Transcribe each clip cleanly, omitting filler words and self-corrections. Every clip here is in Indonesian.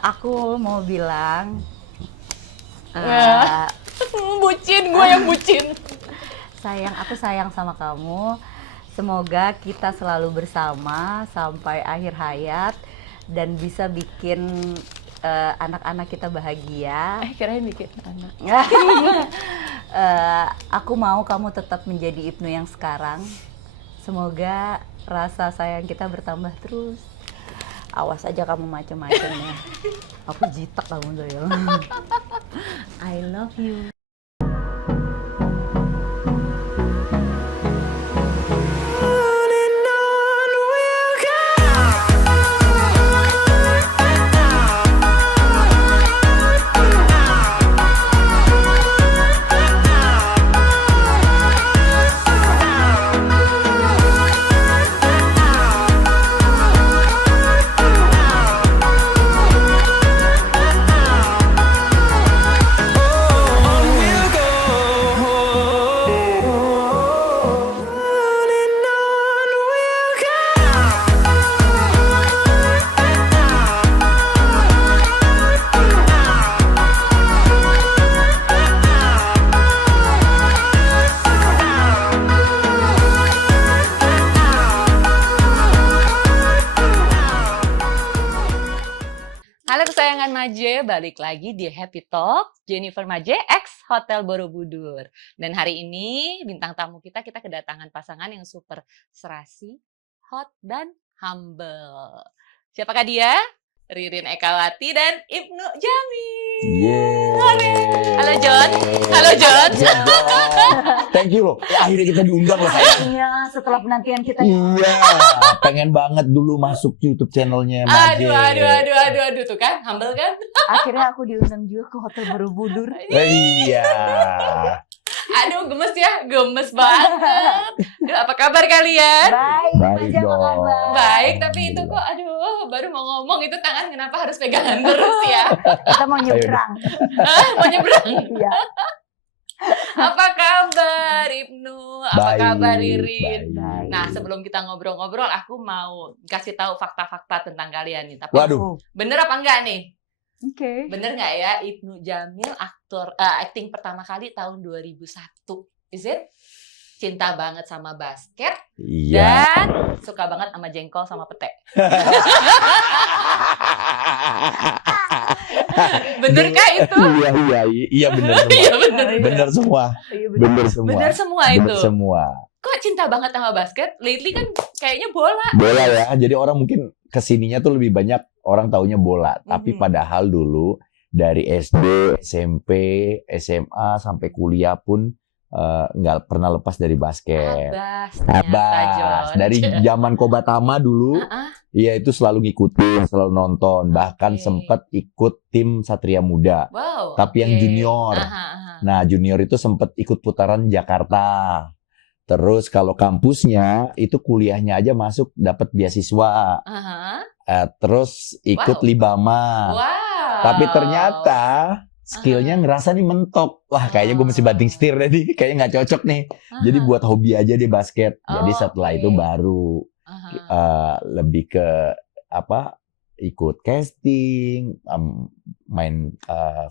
Aku mau bilang, Bucin, gue yang bucin. aku sayang sama kamu. Semoga kita selalu bersama sampai akhir hayat dan bisa bikin anak-anak kita bahagia. Kirain bikin anak. Aku mau kamu tetap menjadi Ibnu yang sekarang. Semoga rasa sayang kita bertambah terus. Awas aja kamu macem-macem ya. Aku jitak kamu tuh ya. I love you. Halo kesayangan Maje, balik lagi di Happy Talk, Jennifer Maje X Hotel Borobudur. Dan hari ini bintang tamu kita kedatangan pasangan yang super serasi, hot, dan humble. Siapakah dia? Ririn Ekawati dan Ibnu Jamil. Halo John. Halo John. Thank you loh. Ya, akhirnya kita diundang loh. Iya, setelah penantian kita. Iya, pengen banget dulu masuk YouTube channelnya Maje. Aduh, tuh kan, humble kan? Akhirnya aku diundang juga ke Hotel Borobudur. Iya. Aduh, gemes banget. Duh, apa kabar kalian? Baik, Baik Maje, apa dong. kabar? Baik, tapi itu kok, aduh, baru mau ngomong itu tangan kenapa harus pegangan terus ya? Kita mau nyebrang. Mau nyebrang? Iya. Apa kabar Ibnu? Apa Baik, kabar Ririn? baik. Nah, sebelum kita ngobrol-ngobrol, aku mau kasih tahu fakta-fakta tentang kalian nih. Tapi Waduh. bener apa enggak nih? Oke. Bener nggak ya, Ibnu Jamil acting pertama kali tahun 2001, is it? Cinta banget sama basket Iya. dan suka banget sama jengkol sama pete. Benerkah itu? Iya bener semua. Iya bener. Bener semua. Iya, Bener semua. Bener semua itu. Bener semua. Kok cinta banget sama basket? Lately kan kayaknya bola. Bola ya. Jadi orang mungkin kesininya tuh lebih banyak orang taunya bola. Tapi Mhm. padahal dulu dari SD, SMP, SMA sampai kuliah pun nggak pernah lepas dari basket. Abas, Dari zaman Kobatama dulu, iya itu selalu ngikutin, selalu nonton. Bahkan Oke. sempet ikut tim Satria Muda. Wow. Tapi yang oke. junior. Aha. Nah, junior itu sempet ikut putaran Jakarta. Terus kalau kampusnya itu kuliahnya aja masuk dapat beasiswa. Aha. Terus ikut Wow. Libama. Wow. Tapi ternyata skillnya ngerasa nih mentok. Wah, kayaknya gue mesti banting setir tadi. Kayaknya nggak cocok nih. Jadi Aha. buat hobi aja deh basket. Jadi Oh, setelah oke. itu baru Aha. lebih ke ikut casting, main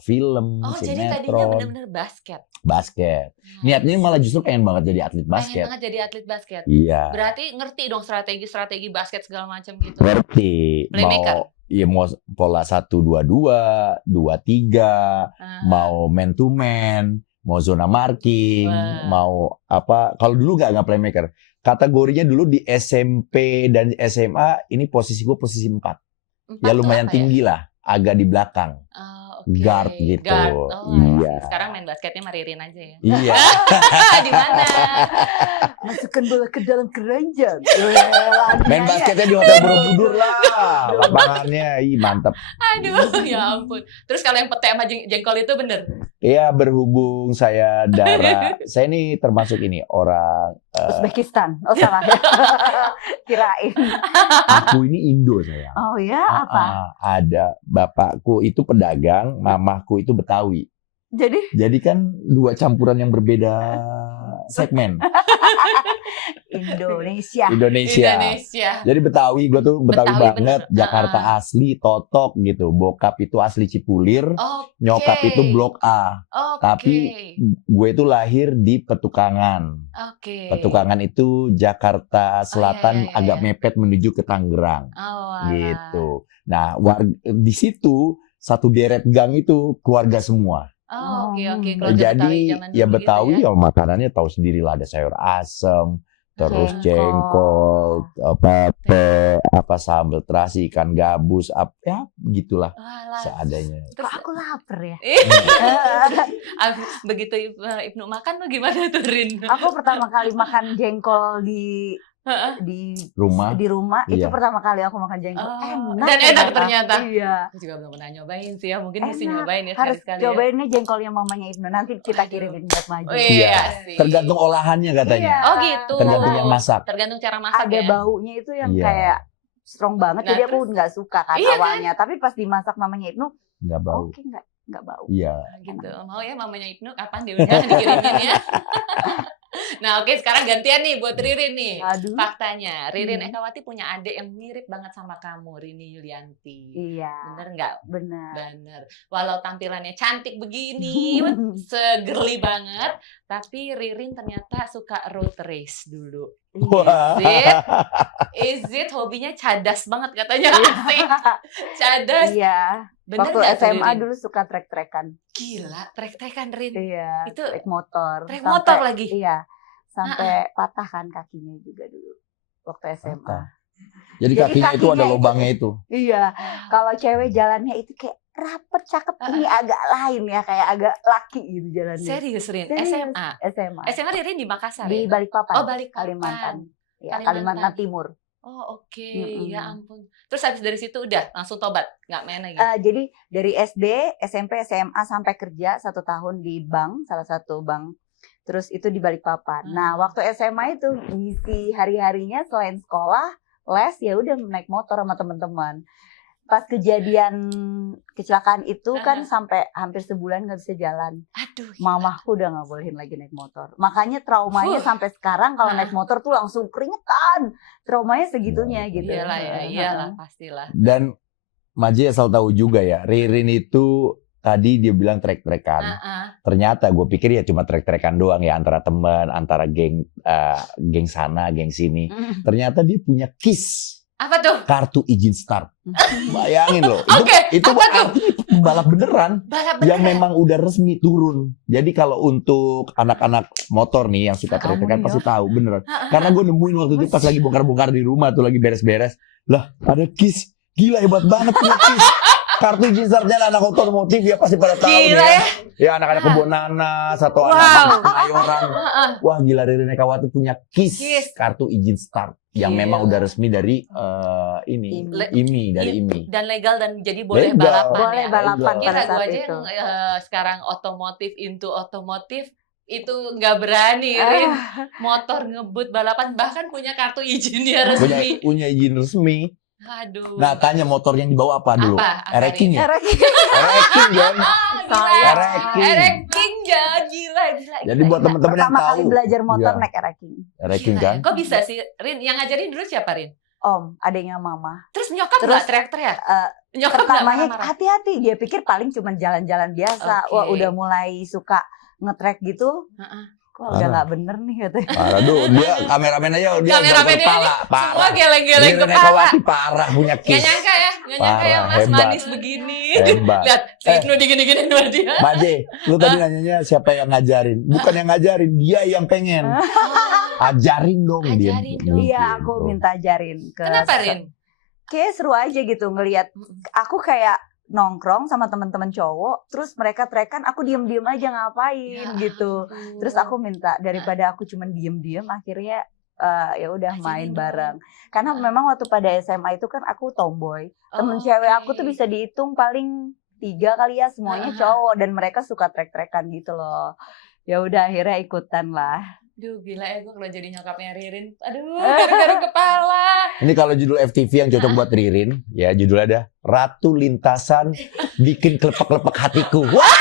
film, Oh, jadi tadinya sinetron, benar-benar basket. basket. Niatnya malah justru pengen banget jadi atlet Pengen basket. banget jadi atlet basket. Iya. Berarti ngerti dong strategi-strategi basket segala macam gitu. Ngerti. Playmaker. Mau pola 1-2-2, 2-3, Ah. mau man to man, mau zona marking, Wah. mau apa. Kalau dulu nggak playmaker. Kategorinya dulu di SMP dan SMA ini posisi gue posisi 4. Empat Ya tuh lumayan apa tinggi lah, agak di belakang. Oh, Guard gitu. Guard. Oh, Iya. Sekarang main basketnya sama Ririn aja ya. Iya. Di mana? Masukkan bola ke dalam keranjang. Main basketnya di Hotel Borobudur lah. Lapangannya, mantap. Aduh, ya ampun. Terus kalau yang pete sama jengkol itu bener? Iya, berhubung saya darah, saya ini termasuk ini orang Uzbekistan. Oh salah ya. Kirain. aku ini Indo saya. Oh ya, apa? Ada bapakku itu pedagang, mamaku itu Betawi. Jadi Jadi kan dua campuran yang berbeda segmen. Indonesia. Indonesia. Jadi Betawi, gue tuh Betawi Betawi banget. bener. Jakarta asli, totok gitu. Bokap itu asli Cipulir, Oke. nyokap itu Blok A. Oke. Tapi gue itu lahir di Petukangan. Oke. Petukangan itu Jakarta Selatan, iya, iya, agak iya. mepet menuju ke Tangerang. Oh, alah. Gitu. Nah, di situ satu deret gang itu keluarga semua. Oh, oke. Keluarga Betawi Jadi zaman ya dulu Betawi gitu ya makanannya tahu sendiri lah, ada sayur asem, terus Jengkol. jengkol, pepe, apa sambal terasi, ikan gabus, ya gitulah Walah. seadanya. Kok aku lapar ya? Begitu Ibnu makan tuh gimana tuh Rin? Aku pertama kali makan jengkol di Rumah. itu Iya. pertama kali aku makan jengkol. Oh, Enak. dan enak ternyata. Iya. Aku juga belum pernah nyobain sih ya, mungkin mesti Enak. nyobain ya Harus sekali-sekali. cobainnya jengkolnya mamanya Ibnu. Nanti kita Waduh. kirimin buat Maju. Oh, iya sih. Tergantung olahannya katanya. Iya. Oh gitu. Tergantung yang masak. Tergantung cara masak Ada ya. baunya itu yang Iya. kayak strong banget. Nah, Jadi aku terus- nggak suka kan Iya kan? awalnya. Tapi pas dimasak mamanya Ibnu, Nggak bau. oke nggak bau. Iya. Gitu. Mau ya mamanya Ibnu kapan diundang dikirimin ya. Nah, oke, sekarang gantian nih buat Ririn nih. Aduh. Faktanya, Ririn Hmm. Ekawati punya adik yang mirip banget sama kamu, Rini Yulianti. Iya. Bener nggak? Benar. Bener. Walau tampilannya cantik begini, segerli banget, tapi Ririn ternyata suka road race dulu. Wah. Is it hobinya cadas banget katanya asik. Cadas. Iya. Bener Waktu nggak tuh, SMA Ririn? dulu suka trek-trekan. Gila, trek-trekan Rin. Iya. Itu Trek motor. trek motor lagi? Iya. Sampai patah kan kakinya juga dulu waktu SMA. Patah. Jadi Jadi kakinya itu ada kakinya itu- lubangnya itu. Iya. Kalau cewek jalannya itu kayak rapet, cakep. Ini agak lain ya, kayak agak laki gitu jalannya. Serius Rin, Serius. SMA. SMA. SMA Ririn di Makassar Di ya? Balikpapan. Oh, Balikpapan. Kalimantan. Ya, Kalimantan. Kalimantan Timur. Oh, oke. Mm-mm. Ya ampun. Terus habis dari situ udah langsung tobat, nggak main lagi. Jadi dari SD, SMP, SMA sampai kerja 1 tahun di bank, salah satu bank. Terus itu di Balikpapan. Nah, waktu SMA itu ngisi hari-harinya selain sekolah, les, ya udah naik motor sama teman-teman. Pas kejadian kecelakaan itu kan sampai hampir sebulan nggak bisa jalan. Aduh. Mamahku udah nggak bolehin lagi naik motor. Makanya traumanya sampai sekarang kalau naik motor tuh langsung keringetan. Traumanya segitunya gitu. Iyalah ya, iyalah pastilah. Dan Maji asal tahu juga ya, Ririn itu tadi dia bilang trek-trekan. Ternyata gue pikir ya cuma trek-trekan doang ya, antara teman, antara geng sana, geng sini. Ternyata dia punya KIS. Apa tuh? Kartu izin start. Bayangin loh. Oke, itu apa tuh? artinya pembalap beneran. Balap Yang beneran. memang udah resmi turun. Jadi kalau untuk anak-anak motor nih yang suka Kamu trek-trekan ya. pasti tahu beneran. Karena gue nemuin waktu itu pas lagi bongkar-bongkar di rumah tuh lagi beres-beres. Lah ada KIS. Gila hebat banget punya KIS. Kartu izin startnya anak otomotif ya pasti pada tahu Gila nih ya. Ya anak-anak kebun nanas atau Wow. anak Kemayoran. Wah gila Ririn Ekawati punya KIS. KIS. Kartu izin start. Yang Gila. memang udah resmi dari ini. IMI. Dan legal dan jadi boleh Legal. balapan Boleh ya. balapan Legal. Kita pada gua saat aja itu. yang sekarang otomotif into otomotif itu nggak berani Rin. Motor ngebut balapan bahkan punya kartu izinnya resmi. Punya izin resmi. Aduh. Nah tanya motor yang dibawa apa dulu? Apa, Ereking ya? Erek. Ereking Jon. Gila. Ereking. Ereking ya, gila. Jadi buat teman-teman yang Pertama kali tahu. belajar motor Iya. naik Ereking. Ereking Gila kan? ya. Kok bisa sih Rin? Yang ngajarin dulu siapa Rin? Om, adanya mama. Terus nyokap Terus, nggak teriak-teriak? Nyokap nggak Pertamanya marah-marah? hati-hati, dia pikir paling cuma jalan-jalan biasa. Oke. Wah, udah mulai suka nge-track gitu. Wah, udah Parah. nggak bener nih katanya. Parah tuh, dia kameramen aja dia Kameramennya kepala, Semua parah. geleng-geleng Ririn kepala. Ekawati parah punya Gak KIS. nyangka ya, gak nyangka ya Parah, Mas hebat. manis begini. Hebat. Lihat, si Ibnu digini-gini sama dia. Maje, lu tadi nanyanya siapa yang ngajarin? Bukan yang ngajarin, dia yang pengen. Ajarin dong dia. Ajarin dong. Iya, Gitu. aku minta ajarin ke. Kenapa Rin? Kayak seru aja gitu ngelihat. Aku kayak nongkrong sama teman-teman cowok, terus mereka trekan, aku diem-diem aja ngapain gitu. Terus aku minta daripada aku cuman diem-diem, akhirnya ya udah Ajarin main dong. bareng. Karena memang waktu pada SMA itu kan aku tomboy. Temen cewek aku tuh bisa dihitung paling 3 kali ya, semuanya cowok dan mereka suka trek-trekan gitu loh. Ya udah akhirnya ikutan lah. Duh gila ya gue kalau jadi nyokapnya Ririn. Aduh garu-garu kepala. Ini kalau judul FTV yang cocok buat Ririn, ya judulnya ada Ratu Lintasan Bikin Kelepek-kelepek Hatiku. Wah!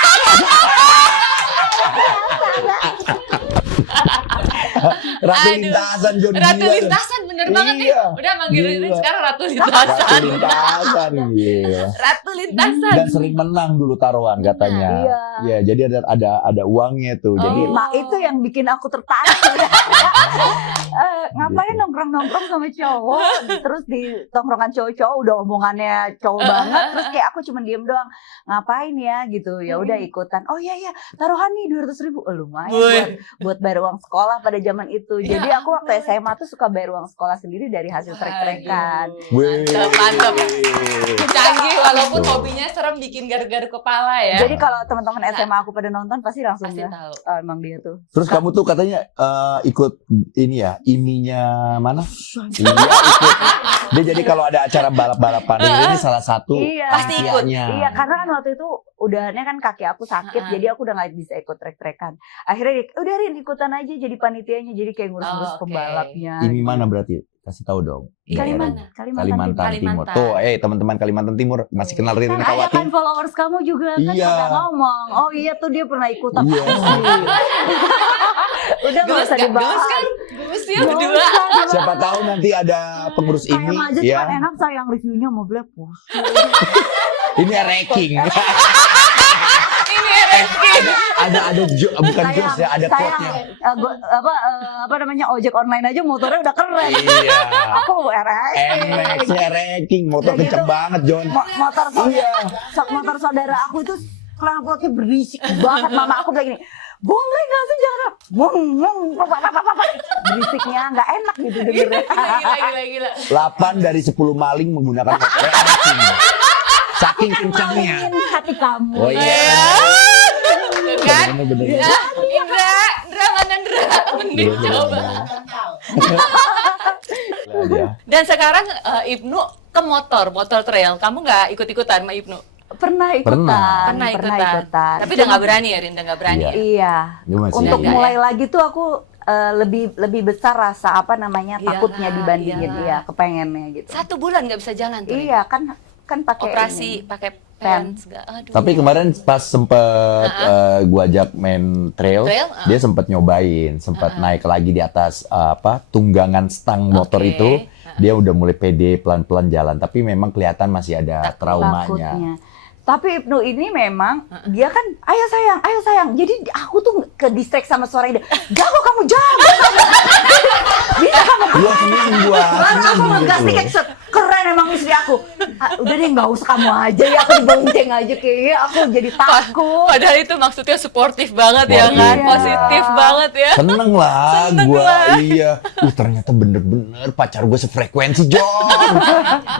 Ratu Aduh. lintasan John, Ratu gila. lintasan bener banget nih. Iya. Udah manggil Ririn Gila. sekarang Ratu Ratu lintasan. lintasan, gila. Ratu lintasan. Dan sering menang dulu taruhan katanya. Iya. Iya, jadi ada uangnya tuh. Jadi Oh. Nah itu yang bikin aku tertarik. Ngapain Gitu. nongkrong-nongkrong sama cowok, terus di tongkrongan cowok-cowok udah omongannya cowok banget, terus kayak aku cuma diem doang, ngapain ya gitu, ya udah ikutan. Oh iya iya, taruhan nih 200.000, lumayan buat bayar uang sekolah pada zaman itu. Ya Jadi aku waktu SMA tuh suka bayar uang sekolah sendiri dari hasil trek-trekan. Wih. Mantap. Canggih walaupun Tuh. hobinya serem bikin garuk-garuk kepala ya. Jadi kalau teman-teman SMA aku pada nonton pasti langsung pasti ya, tahu. "Oh, emang dia tuh. Terus kamu tuh katanya ikut ini ya, iminya mana? Iya ikut. Dia jadi kalau ada acara balap-balapan ini salah satu Iya. Pasti ikut. panitianya. Iya, karena kan waktu itu udahannya kan kaki aku sakit, Ha-ha. jadi aku udah nggak bisa ikut trek-trekan. Akhirnya udah Rin ikutan aja jadi panitianya, jadi kayak ngurus-ngurus Oh, oke. pembalapnya. Imi mana berarti? Kasih tahu dong. Iya, Kalimantan, mana? Kalimantan Timur. Kalimantan. Tuh, teman-teman Kalimantan Timur masih kenal Ririn Kan ada Kawati? kan followers kamu juga kan Iya. pada ngomong, oh iya tuh dia pernah ikut apa Iya. sih? Udah nggak Gemes usah gak? dibahas. Gemes kan? Gemes ya Nggak berdua. usah dibahas. Siapa tahu nanti ada pengurus Kayak ini aja ya. cuma enak sayang reviewnya mau blepus. Ini ranking. Ini ranking. Bukan jos ya, ada quote-nya. Apa namanya ojek online aja motornya udah keren. Iya. Aku RS. NMAX-nya ranking, motor Udah gitu. kenceng banget, John. Motor saudara aku itu knalpotnya berisik banget. Mama aku bilang gini, boleh nggak sih jangan berisiknya nggak enak gitu dengernya. Gila. 8 dari 10 maling menggunakan motor ranking. Saking kencengnya. Mainin hati kamu. Oh iya. Tuh kan? Bener-bener. Ya, Indra mana Indra? Mending coba. Ya. Dan sekarang Ibnu ke motor trail. Kamu nggak ikut-ikutan sama Ibnu? Pernah Pernah. ikutan. Tapi udah nggak berani ya, Rinda nggak berani Iya. ya? Iya. Lu masih Untuk Enggak, mulai lagi tuh aku lebih besar rasa apa namanya Iyalah, takutnya dibandingin iyalah. ya kepengennya gitu. 1 bulan nggak bisa jalan tuh. Iya kan pakai Operasi ini. pakai Pen. pen segala. Aduh. Tapi kemarin pas sempet gua ajak main trail, Trail, dia sempet nyobain, sempet naik lagi di atas tunggangan stang motor Oke. itu, dia udah mulai pede pelan-pelan jalan. Tapi memang kelihatan masih ada Takut. traumanya. Takutnya. Tapi Ibnu ini memang dia kan ayo sayang. Jadi aku tuh ke distract sama suara dia. Jago kamu jago. Bisa kamu Gua seneng gua. Lalu aku seneng ngegas gitu tiket loh. set. Keren emang istri aku. Udah deh nggak usah kamu aja ya, aku dibonceng aja kayaknya aku jadi takut. Padahal itu maksudnya suportif banget ya Sportif. kan, Iya. positif banget ya. Seneng lah Seneng gua, lah. iya. Ternyata bener-bener pacar gua sefrekuensi, John.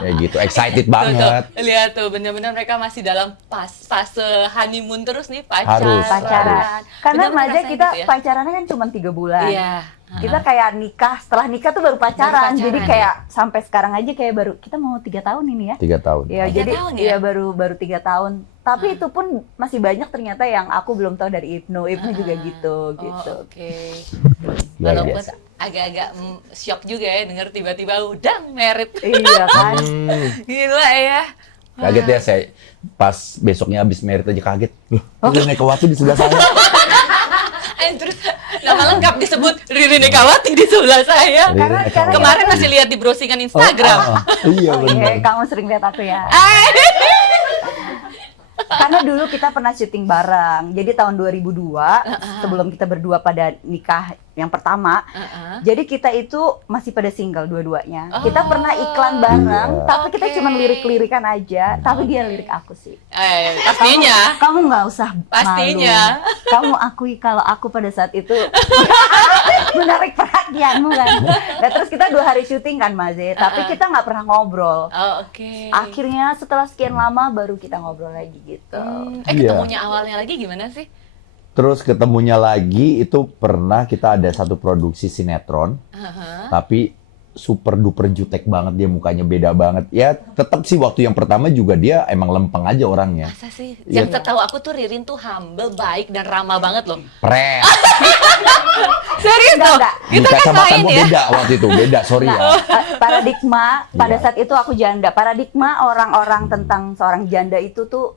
Ya gitu, excited banget. Tuh, lihat tuh, bener-bener mereka masih dalam fase honeymoon terus nih, pacaran. Harus, Pacaran. Karena Bener-bener Maja rasanya kita gitu ya. pacarannya kan cuma 3 bulan. Iya. Kita kayak nikah, setelah nikah tuh baru pacaran. Baru Jadi pacaran, kayak sampai sekarang aja kayak baru kita mau 3 tahun ini ya. 3 tahun. Ya, 3 jadi tahun ya? ya baru 3 tahun. Tapi itu pun masih banyak ternyata yang aku belum tahu dari Ibnu. Ibnu juga gitu. Oh, oke. Luar Walaupun biasa. agak-agak shock juga ya denger tiba-tiba udah merit. Iya kan? Gila ya. Kaget ya saya. Pas besoknya habis merit aja kaget. Loh, udah naik Kawati di sebelah saya. Terus nama lengkap disebut Ririn Kawati di sebelah saya. Karena- karena- Kemarin masih lihat di browsingan Instagram. Iya Oh benar. iya, kamu sering lihat aku ya. Karena dulu kita pernah syuting bareng. Jadi tahun 2002, sebelum kita berdua pada nikah yang pertama, jadi kita itu masih pada single dua-duanya. Kita pernah iklan bareng, Iya. tapi kita Oke. cuma lirik-lirikan aja. Tapi dia lirik aku sih. Pastinya. Kamu nggak usah Pastinya. malu. Kamu akui kalau aku pada saat itu menarik perhatianmu kan. Nah, terus kita 2 hari syuting kan Maze, tapi kita nggak pernah ngobrol. Oh, oke. Akhirnya setelah sekian lama baru kita ngobrol lagi gitu. Iya. Ketemunya awalnya lagi gimana sih? Terus ketemunya lagi itu pernah kita ada satu produksi sinetron, tapi super duper jutek banget dia, mukanya beda banget. Ya tetap sih waktu yang pertama juga dia emang lempeng aja orangnya. Masa sih? Iya. Yang setahu aku tuh Ririn tuh humble, baik dan ramah banget loh. Pres. Serius Enggak, loh? enggak. Kita kan Kacamata main gua ya. beda waktu itu, beda, sorry ya. Paradigma pada Iya. saat itu aku janda. Paradigma orang-orang tentang seorang janda itu tuh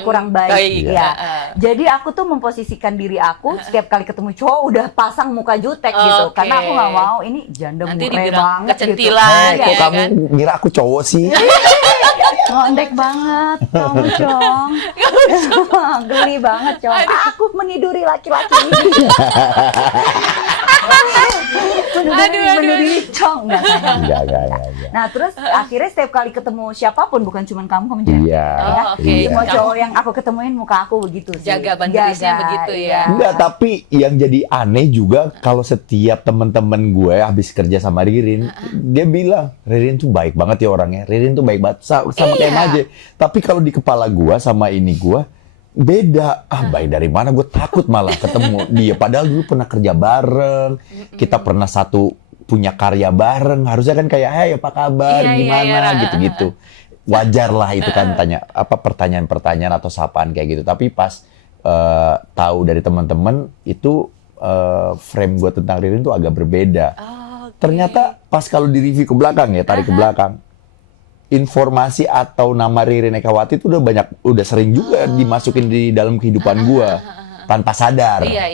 kurang baik. Iya. Ya. Jadi aku tuh memposisikan diri aku setiap kali ketemu cowok udah pasang muka jutek gitu, Oke. karena aku nggak mau ini janda Nanti murai dibilang banget gitu. kecentilan, Iya. Kok ya kamu kan? ngira aku cowok sih? Ngondek banget kamu, Cong. Geli banget, Cong. Aku meniduri laki-laki ini. meniduri Cong. Nggak, sayang. Enggak. Nah, terus akhirnya setiap kali ketemu siapapun, bukan cuma kamu juga. Iya. Ya, Oh, oke. iya. semua Kamu- cowok yang aku ketemuin muka aku begitu sih. Jaga boundariesnya begitu ya. iya. Enggak, tapi yang jadi aneh juga kalau setiap teman-teman gue habis kerja sama Ririn, dia bilang, Ririn tuh baik banget ya orangnya. Ririn tuh baik banget sama kayak Iya. Maje. Tapi kalau di kepala gue sama ini gue beda. Baik dari mana? Gue takut malah ketemu dia. Padahal dulu pernah kerja bareng, kita pernah satu punya karya bareng. Harusnya kan kayak, "Hai, apa kabar? Iya, iya, Gimana?" iya. gitu-gitu. Wajar lah itu kan tanya apa pertanyaan-pertanyaan atau sapaan kayak gitu. Tapi pas tahu dari teman-teman itu frame gue tentang Ririn tuh agak berbeda. Oh, oke. Ternyata pas kalau di review ke belakang ya, tarik ke belakang, informasi atau nama Ririn Ekawati itu udah sering juga dimasukin di dalam kehidupan gue tanpa sadar. Iya.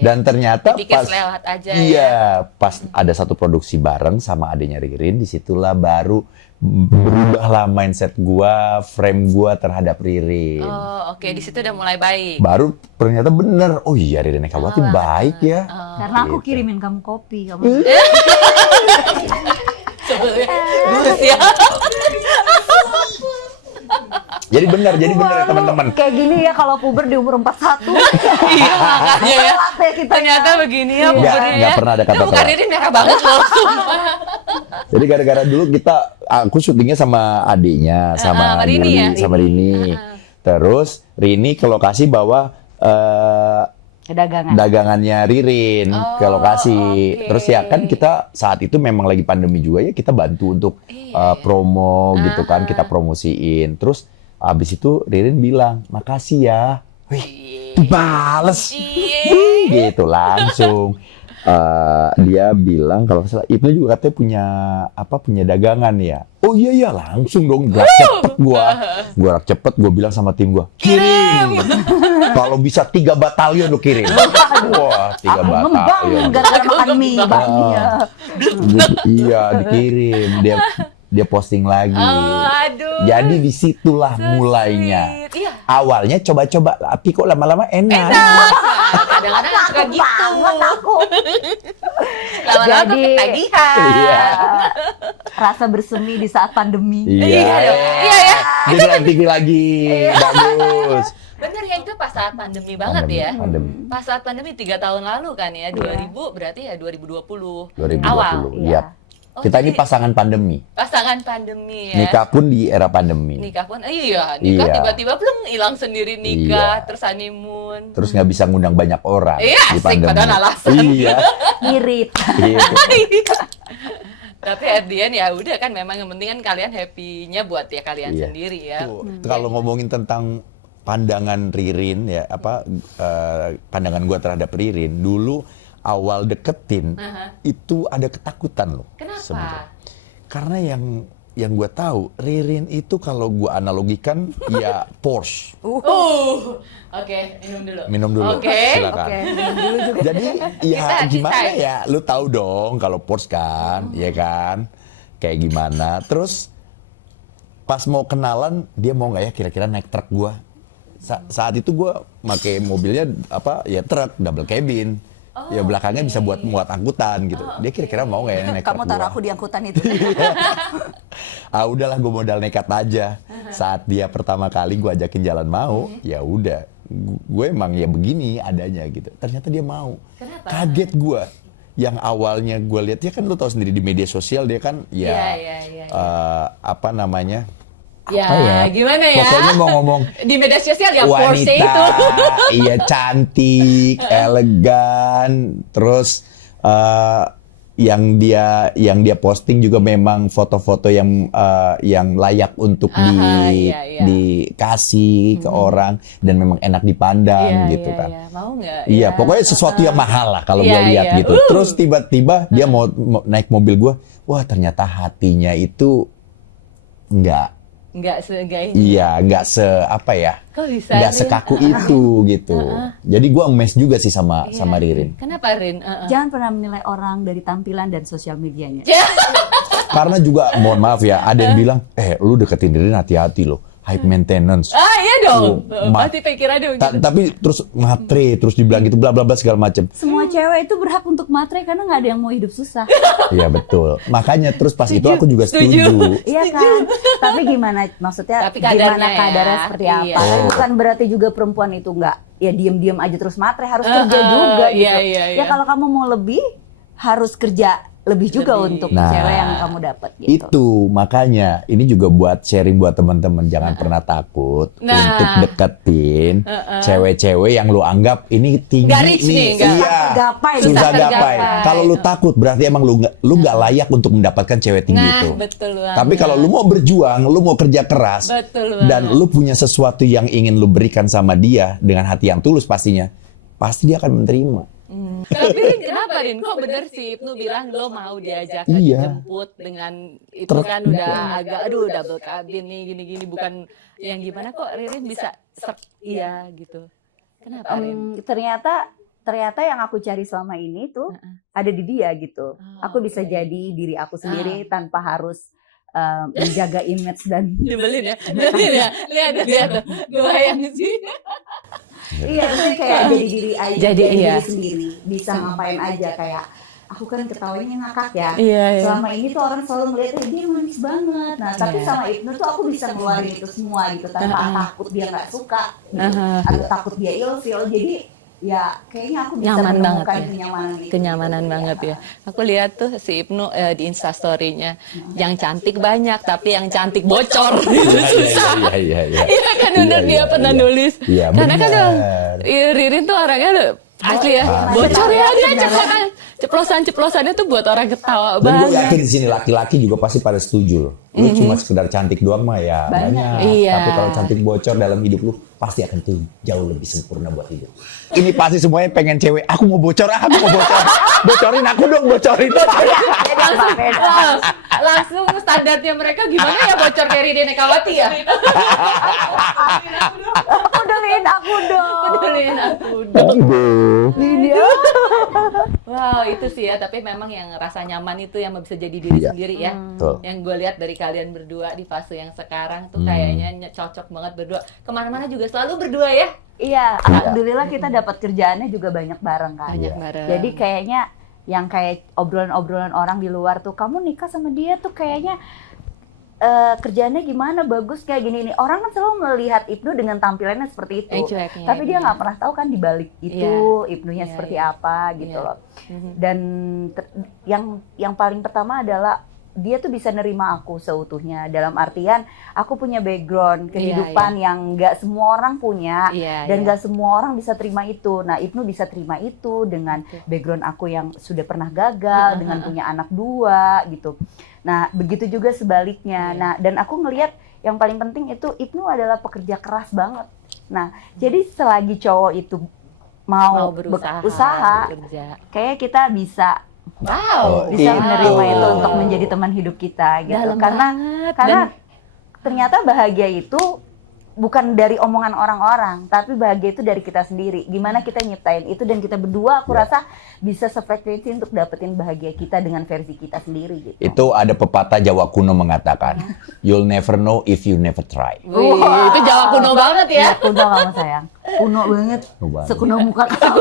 Dan ternyata Dipikir pas selewat aja iya, ya. pas ada satu produksi bareng sama adiknya Ririn, disitulah baru berubahlah mindset gua, frame gua terhadap Ririn. Oh, oke. Di situ udah mulai baik. Baru ternyata bener, oh iya Ririn Ekawati baik ya. Karena aku Gitu. kirimin kamu kopi, kamu. Sebelumnya lurus ya. Jadi bener ya teman-teman. Kayak gini ya kalau puber di umur 41. Iya, makanya ya. Telat ya kita. Ternyata begini ya Nggak- pubernya nggak ya. pernah ada kata Itu bukan telat. Ririn merah banget loh, sumpah. Jadi gara-gara dulu aku syutingnya sama adiknya, sama sama Rini ya? sama Rini. Terus Rini ke lokasi bawa Dagangan. dagangannya Ririn ke lokasi. oke. Terus ya kan kita saat itu memang lagi pandemi juga ya, kita bantu untuk promo gitu kan, kita promosiin. Terus abis itu Ririn bilang, "Makasih ya." Wih, bales. Wih, gitu langsung. Dia bilang kalau nggak salah Ibnu juga katanya punya dagangan ya. Oh iya langsung dong gerak cepet gua bilang sama tim gua, kirim. Kalau bisa 3 batalion lu kirim. Wah, 3 Aku ngembang batalion. gara-gara makan mie Ah. bakminya. Iya, dikirim. Dia posting lagi. Oh, aduh. Jadi disitulah So mulainya. sweet. Iya. Awalnya coba-coba, tapi kok lama-lama enak. Nah, kadang-kadang suka gitu. Banget aku. Lama-lama tuh Jadi- ketagihan. Iya. Rasa bersemi di saat pandemi. Iya ya. Di dalam TV lagi. Bagus. Bener ya, itu pas saat pandemi banget ya. Pandemi. Pas saat pandemi 3 tahun lalu kan ya, 2000 berarti ya 2020. 2020. Awal. Iya. Oh, Kita ini jadi pasangan pandemi. pasangan pandemi ya. Nikah pun di era pandemi. Nikah pun, nikah Iya. tiba-tiba belum hilang sendiri nikah, Iya. terus honeymoon. Terus nggak bisa ngundang banyak orang Iya, di asik, pandemi. padahal alasan. Iya. Irit. Gitu. Tapi at the end ya udah kan, memang yang penting kan kalian happy-nya buat ya kalian Iya. sendiri ya. Tuh, kalau ngomongin tentang pandangan Ririn ya, pandangan gua terhadap Ririn dulu awal deketin itu ada ketakutan loh. Kenapa? Sebenarnya. Karena yang gue tahu Ririn itu kalau gue analogikan ya Porsche. Oke, minum dulu. Minum dulu. Oke. Silakan. Oke, minum dulu juga. Jadi ya Kita gimana decide. ya, lu tahu dong kalau Porsche kan, ya kan, kayak gimana. Terus pas mau kenalan dia mau nggak ya kira-kira naik truk gua. Saat itu gua pakai mobilnya truk double cabin. Ya belakangnya bisa buat muat angkutan gitu. Dia kira-kira mau nggak ya naik Kamu truk taruh gua. aku di angkutan itu. Udahlah gue modal nekat aja. Saat dia pertama kali gue ajakin jalan mau, ya udah. Gue emang ya begini adanya gitu. Ternyata dia mau. Kenapa? Kaget gue. Yang awalnya gue lihat, ya kan lu tahu sendiri di media sosial dia kan ya Iya. apa namanya? Ya, Apa ya? gimana ya? Pokoknya mau ngomong Di media sosial ya Porsche wanita, itu. iya cantik, elegan, terus yang dia posting juga memang foto-foto yang layak untuk iya. dikasih ke orang dan memang enak dipandang gitu kan. Iya. Mau nggak? Iya, Ya. pokoknya sesuatu yang mahal lah kalau Iya, gue lihat iya. gitu. Terus tiba-tiba dia mau naik mobil gue, wah ternyata hatinya itu nggak Nggak ini. Iya, nggak apa ya, Kok bisa? nggak Rin? sekaku itu gitu. Jadi gue amazed juga sih sama Iya. Ririn. Kenapa Rin? Jangan pernah menilai orang dari tampilan dan sosial medianya. Karena juga mohon maaf ya, ada yang bilang, lu deketin Ririn hati-hati loh, high maintenance. Iya dong. Ma- Pasti pikirannya begitu. Tapi terus matre, terus dibilang gitu bla bla bla segala macem. Semua cewek itu berhak untuk matre karena nggak ada yang mau hidup susah. Iya betul. Makanya terus pas itu aku juga setuju. Iya kan? Tapi gimana maksudnya Tapi kadarnya gimana ya. kadarnya seperti apa? Iya. Kan bukan berarti juga perempuan itu nggak ya diem-diem aja terus matre, harus kerja juga gitu. iya. Ya kalau kamu mau lebih harus kerja lebih juga Lebih. untuk Nah, cewek yang kamu dapat gitu. Itu makanya ini juga buat sharing buat teman-teman, jangan pernah takut Nah. untuk deketin cewek-cewek yang lu anggap ini tinggi Nggak rich nih, nggak iya, tergapai. susah Susah gapai. tergapai. Kalau lu takut berarti emang lu nggak layak untuk mendapatkan cewek tinggi Nah, itu. betul banget. Tapi kalau lu mau berjuang, lu mau kerja keras, Betul dan banget. lu punya sesuatu yang ingin lu berikan sama dia dengan hati yang tulus pastinya, pasti dia akan menerima. Tapi Rin, kenapa Rin? Kok bener sih Ibnu bilang lo mau diajak Iya. dijemput dengan itu kan udah agak double cabin nih gini-gini, bukan yang gimana kok Ririn bisa iya gitu. Kenapa Rin? Ternyata yang aku cari selama ini tuh ada di dia gitu. Aku bisa oke. jadi diri aku sendiri tanpa harus menjaga image dan Nyebelin ya. Lihat tuh. Gue yang sih. iya itu kayak jadi diri aja, Jadi iya. diri sendiri, bisa ngapain aja kayak aku kan ketawanya ngakak ya. Iya. Selama ini tuh orang selalu melihat dia manis banget. Nah, tapi Iya. sama Ibnu tuh aku bisa ngeluarin itu semua gitu tanpa takut dia nggak suka gitu. Atau takut dia ilfeel. Jadi ya kayaknya aku bisa Nyaman menemukan banget ya. kenyamanan itu. Kenyamanan banget ya. Aku lihat tuh si Ibnu di Instastory-nya yang cantik banyak tapi yang cantik bocor itu susah. Iya. Iya kan bener dia pernah nulis. Iya, Karena kan bener. Ririn tuh orangnya asli ya, bocor ya dia ceplosannya tuh buat orang ketawa Dan gue banget. yakin di sini laki-laki juga pasti pada setuju loh. Lu cuma sekedar cantik doang mah ya banyak. Iya. Tapi kalau cantik bocor dalam hidup lu pasti akan tuh jauh lebih sempurna buat hidup. Ini pasti semuanya pengen cewek. Aku mau bocor, bocorin aku dong, bocorin. Langsung standarnya mereka gimana ya bocor kayak Ririn Ekawati ya? Peduliin aku dong. Peduliin aku dong. Wow, itu sih ya, tapi memang yang rasa nyaman itu yang bisa jadi diri Iya. sendiri ya. Betul. Yang gue lihat dari kalian berdua di fase yang sekarang tuh kayaknya cocok banget berdua. Kemana-mana juga selalu berdua ya. Iya, alhamdulillah kita dapat kerjaannya juga banyak bareng kan. Banyak bareng. Jadi kayaknya yang kayak obrolan-obrolan orang di luar tuh, kamu nikah sama dia tuh kayaknya kerjaannya gimana, bagus kayak gini nih. Orang kan selalu melihat Ibnu dengan tampilannya seperti itu. Cueknya, Tapi dia iya. nggak pernah tahu kan di balik itu Ibnunya Iya, seperti iya. apa gitu Iya. loh. Dan yang paling pertama adalah dia tuh bisa nerima aku seutuhnya, dalam artian aku punya background kehidupan yang nggak semua orang punya. Iya, Dan iya. gak semua orang bisa terima itu. Nah, Ibnu bisa terima itu dengan background aku yang sudah pernah gagal, dengan punya anak 2 gitu. Nah, begitu juga sebaliknya. Iya. Nah, dan aku ngelihat yang paling penting itu Ibnu adalah pekerja keras banget. Nah, jadi selagi cowok itu mau berusaha, bekerja. kayak kita bisa Wow, Itu. menerima itu untuk menjadi teman hidup kita gitu. Dalam Karena banget. ternyata bahagia itu bukan dari omongan orang-orang, tapi bahagia itu dari kita sendiri. Gimana kita nyiptain itu, dan kita berdua aku rasa bisa sefrekuensi untuk dapetin bahagia kita dengan versi kita sendiri gitu. Itu ada pepatah Jawa kuno mengatakan, you'll never know if you never try. Wih, itu Jawa kuno banget ya. Ya, kuno kamu sayang. Kuno banget. Kuno banget. Sekuno muka kamu.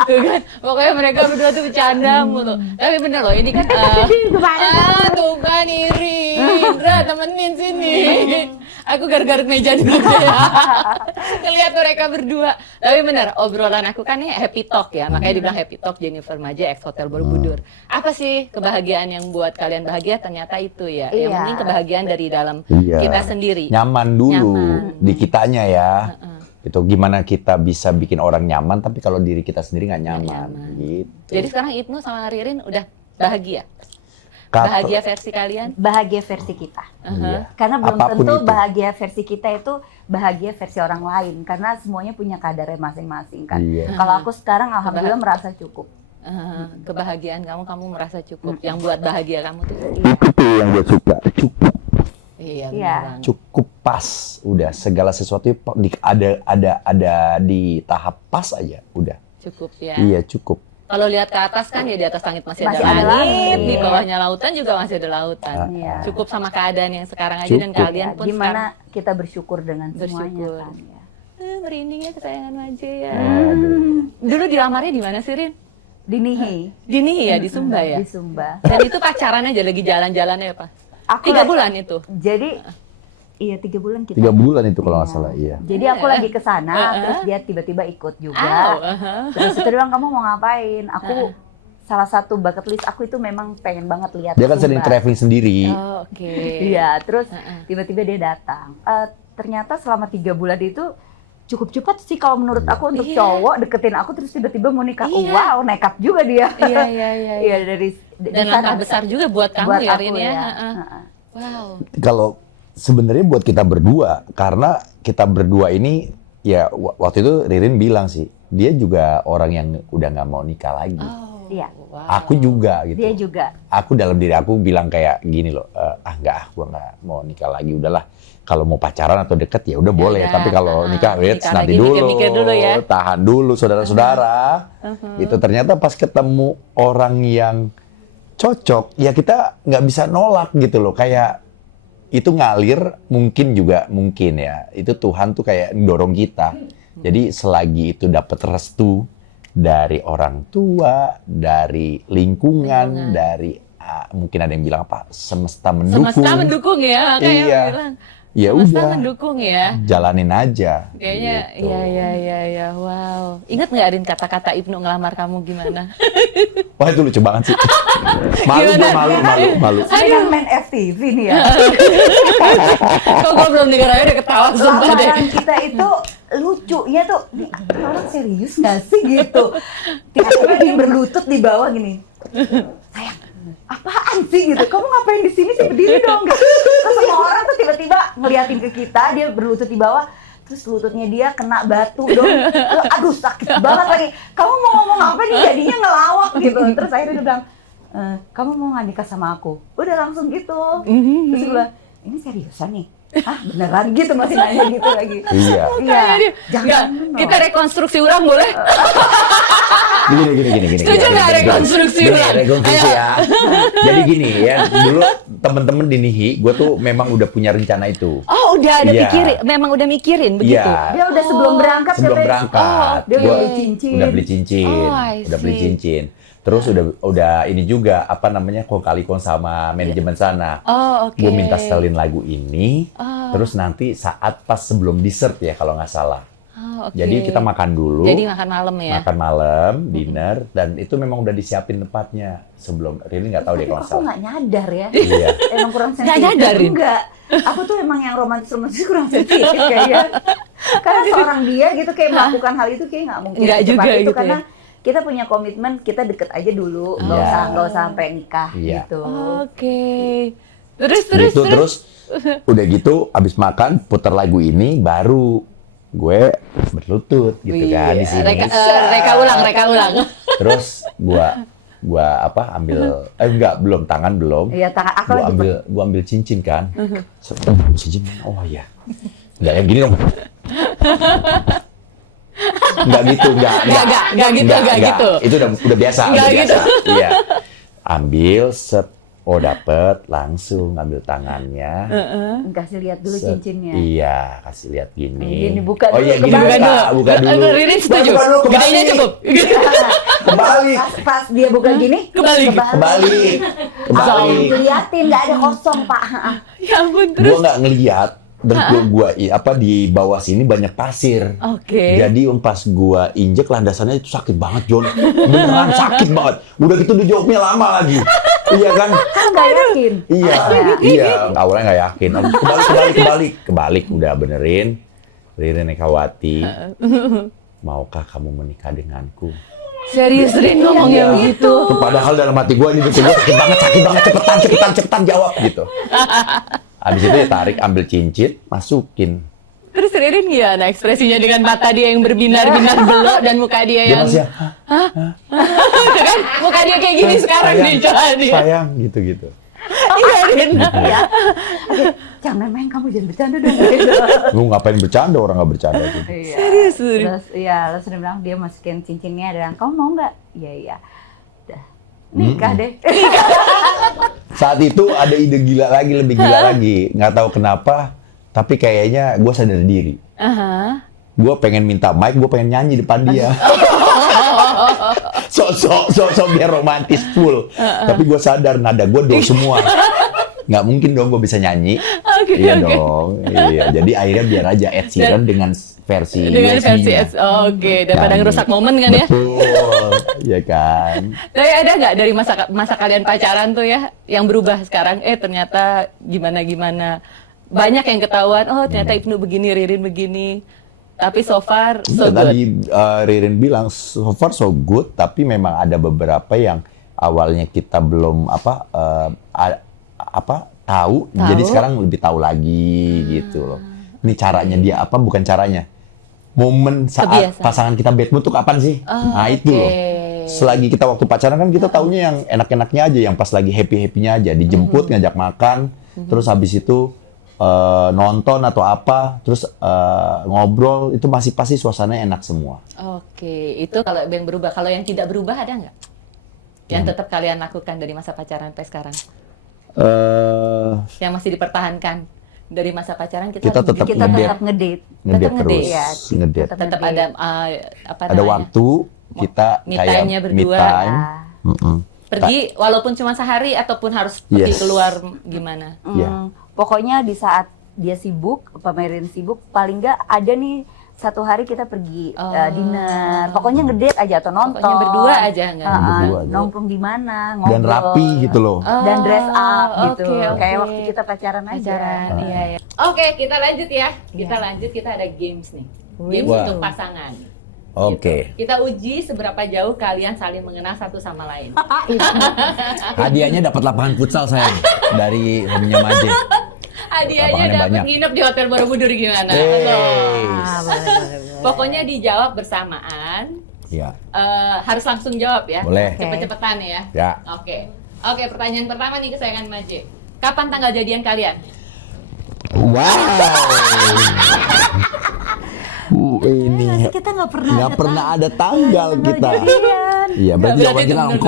Tuh kan, pokoknya mereka berdua tuh bercanda mulu. Tapi bener loh, ini kan tuh kan iri. Indra, temenin sini. Aku garuk-garuk meja dulu ya. Ngeliat mereka berdua. Tapi bener, obrolan aku kan ini happy talk ya. Makanya dibilang happy talk Jennifer Maje ex Hotel Borobudur. Apa sih kebahagiaan yang buat kalian bahagia? Ternyata itu ya. Yang Iya. penting kebahagiaan dari dalam Iya. kita sendiri. Nyaman dulu Nyaman. di kitanya ya. Itu gimana kita bisa bikin orang nyaman, tapi kalau diri kita sendiri nggak nyaman. nyaman. Gitu. Jadi sekarang Ibnu sama Ririn udah bahagia. Kata- Bahagia versi kalian? Bahagia versi kita. Iya. Karena belum Apapun tentu itu. bahagia versi kita itu bahagia versi orang lain. Karena semuanya punya kadarnya masing-masing kan. Iya. Kalau aku sekarang alhamdulillah merasa cukup. Kebahagiaan kamu merasa cukup. Yang buat bahagia kamu tuh Itu tuh yang gue suka, cukup. Iya, Iya. benar banget. Cukup pas, udah segala sesuatu ada di tahap pas aja, udah. Cukup ya. Iya cukup. Kalau lihat ke atas kan ya di atas langit masih ada Masih ada langit, di langit. bawahnya lautan juga masih ada lautan. Iya. Cukup sama keadaan yang sekarang aja dan Cukup. kalian Ya, pun gimana kita bersyukur dengan semuanya Bersyukur. kan ya. merindingnya kesayangan Maje ya. Aduh. Dulu diramarnya di mana sih, Rin? Di Nihi. Di Nihi ya, di Sumba ya. Di Sumba. Dan itu pacaran aja lagi jalan-jalannya apa? Aku 3 lagi- bulan itu. Jadi iya 3 bulan kita. 3 bulan itu kalau nggak Iya. salah, iya. Jadi aku lagi ke sana, terus dia tiba-tiba ikut juga. Terus itu dia bilang, kamu mau ngapain? Aku salah satu bucket list aku itu memang pengen banget lihat Dia kan Sumba. sering traveling sendiri. Oh, oke. Iya, terus Heeh. tiba-tiba dia datang. Ternyata selama 3 bulan itu cukup cepat sih kalau menurut aku untuk Iya. cowok deketin aku terus tiba-tiba mau nikah. Iya. Wow, nekat juga dia. Iya, iya, iya. Iya dari Dan langkah besar juga buat kamu buat ya, aku Rin ya. ya. Heeh. Heeh. Wow. Kalau sebenarnya buat kita berdua, karena kita berdua ini ya waktu itu Ririn bilang sih, dia juga orang yang udah nggak mau nikah lagi. Oh. Iya. Wow. Aku juga gitu. Dia juga. Aku dalam diri aku bilang kayak gini loh, gua nggak mau nikah lagi, udahlah. Kalau mau pacaran atau deket ya udah boleh, udah. tapi kalau nikah, wait, Nikah nanti lagi, dulu, mikir-mikir dulu ya. tahan dulu, saudara-saudara. Itu ternyata pas ketemu orang yang cocok, ya kita nggak bisa nolak gitu loh, kayak itu ngalir mungkin ya, itu Tuhan tuh kayak dorong kita. Jadi selagi itu dapat restu dari orang tua, dari lingkungan, dari mungkin ada yang bilang apa, semesta mendukung. Semesta mendukung ya, kayak Iya. bilang. Ya Semesta udah, mendukung ya. jalanin aja. Kayaknya, gitu. iya, wow. Ingat nggak Rin kata-kata Ibnu ngelamar kamu gimana? Wah itu lucu banget sih. Malu, Gimana? gua malu. Saya kan main FTV nih ya. Kok gue belum denger aja udah ketawa sumpah deh. Lamaran kita itu lucunya tuh, ini orang serius nggak sih gitu. Tiba-tiba dia berlutut di bawah gini. Sayang, apaan sih gitu? Kamu ngapain di sini sih, berdiri dong. Gitu. Terus semua orang tuh tiba-tiba ngeliatin ke kita, dia berlutut di bawah. Terus lututnya dia kena batu dong. Aduh sakit banget lagi. Kamu mau ngomong apa nih? Jadinya ngelawak gitu. Terus akhirnya dia bilang, kamu mau nggak nikah sama aku? Udah langsung gitu. Terus gue bilang, ini seriusan nih? Hah beneran gitu, masih nanya gitu lagi. Iya. Iya. Nggak, kita rekonstruksi ulang boleh? Gini. Setuju nggak rekonstruksi Gini, ulang? rekonstruksi Ayo. ya. Jadi gini ya, dulu temen-temen di Nihi, gue tuh memang udah punya rencana itu. Oh udah ada Iya. pikirin, memang udah mikirin begitu? Iya. Dia udah sebelum berangkat Sebelum katanya, berangkat, dia udah gua beli cincin. udah beli cincin, Oh, I udah beli see. cincin. Terus udah ini juga apa namanya kong sama manajemen sana. Oh oke. Gue minta setelin lagu ini, Oh. terus nanti saat pas sebelum dessert ya kalau nggak salah. Oh, oke. Jadi kita makan dulu. Jadi makan malam ya? Makan malam, dinner, dan itu memang udah disiapin tempatnya sebelum. Rini nggak tahu deh Tapi kalau aku salah. nggak nyadar ya. Iya. Emang kurang Nggak sensitif. nyadarin? Enggak. Aku tuh emang yang romantis kurang sensitif kayaknya. Karena seorang dia gitu kayak melakukan hal itu kayak nggak mungkin Nggak secepat juga itu gitu karena ya? kita punya komitmen, kita deket aja dulu, Iya. nggak usah sampai nikah Iya. gitu. Oke. Terus Terus udah gitu abis makan putar lagu ini baru gue berlutut gitu kan di sini. Reka ulang. Terus gua apa ambil belum tangan belum. Iya, tangan aku Gua lagi ambil cincin kan. Cincin. Oh iya. Enggak yang gini dong. Enggak gitu, enggak gitu. Itu udah biasa, Nggak udah gitu. biasa. Iya. Ambil dapet langsung ambil tangannya. kasih lihat dulu Set. cincinnya. Iya, kasih lihat gini. Gini, buka Oh dulu, iya, gini kebalik. buka dulu. Ririn setuju. Buka dulu, kebalik. Gedenya cukup. Kebalik. Pas dia buka gini, Kebalik. Kebalik. Jangan diliatin, nggak ada kosong pak. Ya ampun Gua terus. nggak ngeliat dan gua di bawah sini banyak pasir. Oke. Jadi pas gua injek landasannya itu sakit banget, John. Beneran sakit banget. Udah gitu dijawabnya lama lagi. Iya kan? Kan nggak yakin. Iya. Awalnya nggak yakin. Kebalik. Udah benerin. Ririn Ekawati. Maukah kamu menikah denganku? Serius Rin ngomongnya begitu. Padahal dalam hati gua ini tuh sakit banget. Cepetan jawab gitu. Abis itu ya tarik, ambil cincin, masukin. Terus Ririn gimana ekspresinya dengan mata dia yang berbinar-binar belok dan muka dia Dia yang masih Itu kan muka dia kayak gini sekarang nih coba dia. sayang gitu. Iya, Rin. Ya. Oke, jangan main, kamu jangan bercanda dong. Gitu. Lu ngapain bercanda, orang nggak bercanda gitu. Iya. Serius, Rin? Terus terus dia bilang dia masukin cincinnya, dan kamu mau nggak? Iya. Udah, nikah deh. Saat itu ada ide gila lagi, lebih gila lagi. Nggak tahu kenapa, tapi kayaknya gue sadar diri. Gue pengen minta mic, gue pengen nyanyi depan dia. Sok biar romantis full. Tapi gue sadar nada gue do semua. Nggak mungkin dong gue bisa nyanyi. Iya dong. Iya. Jadi akhirnya biar aja Ed Sheeran dengan versi USB-nya. Oke, daripada Kan. ngerusak momen kan ya. Betul. Iya kan. Tapi ada nggak dari masa kalian pacaran tuh ya yang berubah sekarang? Ternyata gimana? Banyak yang ketahuan. Oh, ternyata Ibnu begini, Ririn begini. Tapi so far so good. Tadi Ririn bilang so far so good, tapi memang ada beberapa yang awalnya kita belum tahu, jadi sekarang lebih tahu lagi gitu loh. Ini caranya dia apa, bukan caranya. Momen saat Kebiasaan. pasangan kita bad mood tuh kapan sih? Nah itu loh. Selagi kita waktu pacaran kan kita taunya yang enak-enaknya aja, yang pas lagi happy-happynya aja, dijemput, ngajak makan, terus habis itu nonton atau apa, terus ngobrol, itu masih pasti suasananya enak semua. Oke, itu kalau yang berubah. Kalau yang tidak berubah ada nggak? Yang tetap kalian lakukan dari masa pacaran sampai sekarang? Yang masih dipertahankan dari masa pacaran kita Kita tetap Kita ngedate. tetap ngedate. Ngedate Tetap terus, Iya, ngedate. tetap ada Ada namanya? waktu kita Me kayak time-nya me berdua. time. Nah, Pergi walaupun cuma sehari ataupun harus pergi Yes. keluar gimana? Iya. Pokoknya di saat dia sibuk, pamerin sibuk, paling nggak ada nih satu hari kita pergi dinner. Pokoknya ngedate aja atau nonton. Pokoknya berdua aja nggak? Berdua aja. Nongkrong di mana, ngobrol. Dan rapi gitu loh. Dan dress up gitu. oke. Kayak waktu kita pacaran aja. Pacaran, iya. Oke, kita lanjut ya. Kita ada games nih. Games Wah. untuk pasangan. Oke. Kita uji seberapa jauh kalian saling mengenal satu sama lain. Hadiahnya dapat lapangan futsal sayang dari hominya Maje. Hadiahnya Lapangannya dapat banyak. nginep di Hotel Borobudur gimana? Hey. Boleh. Pokoknya dijawab bersamaan. Iya. Harus langsung jawab ya. Boleh. Cepet-cepetan ya. Ya. Oke, pertanyaan pertama nih kesayangan Maje. Kapan tanggal jadian kalian? Wow. Ini Kita nggak pernah ada tanggal kita. Iya, berarti Berarti jawaban itu kita bener.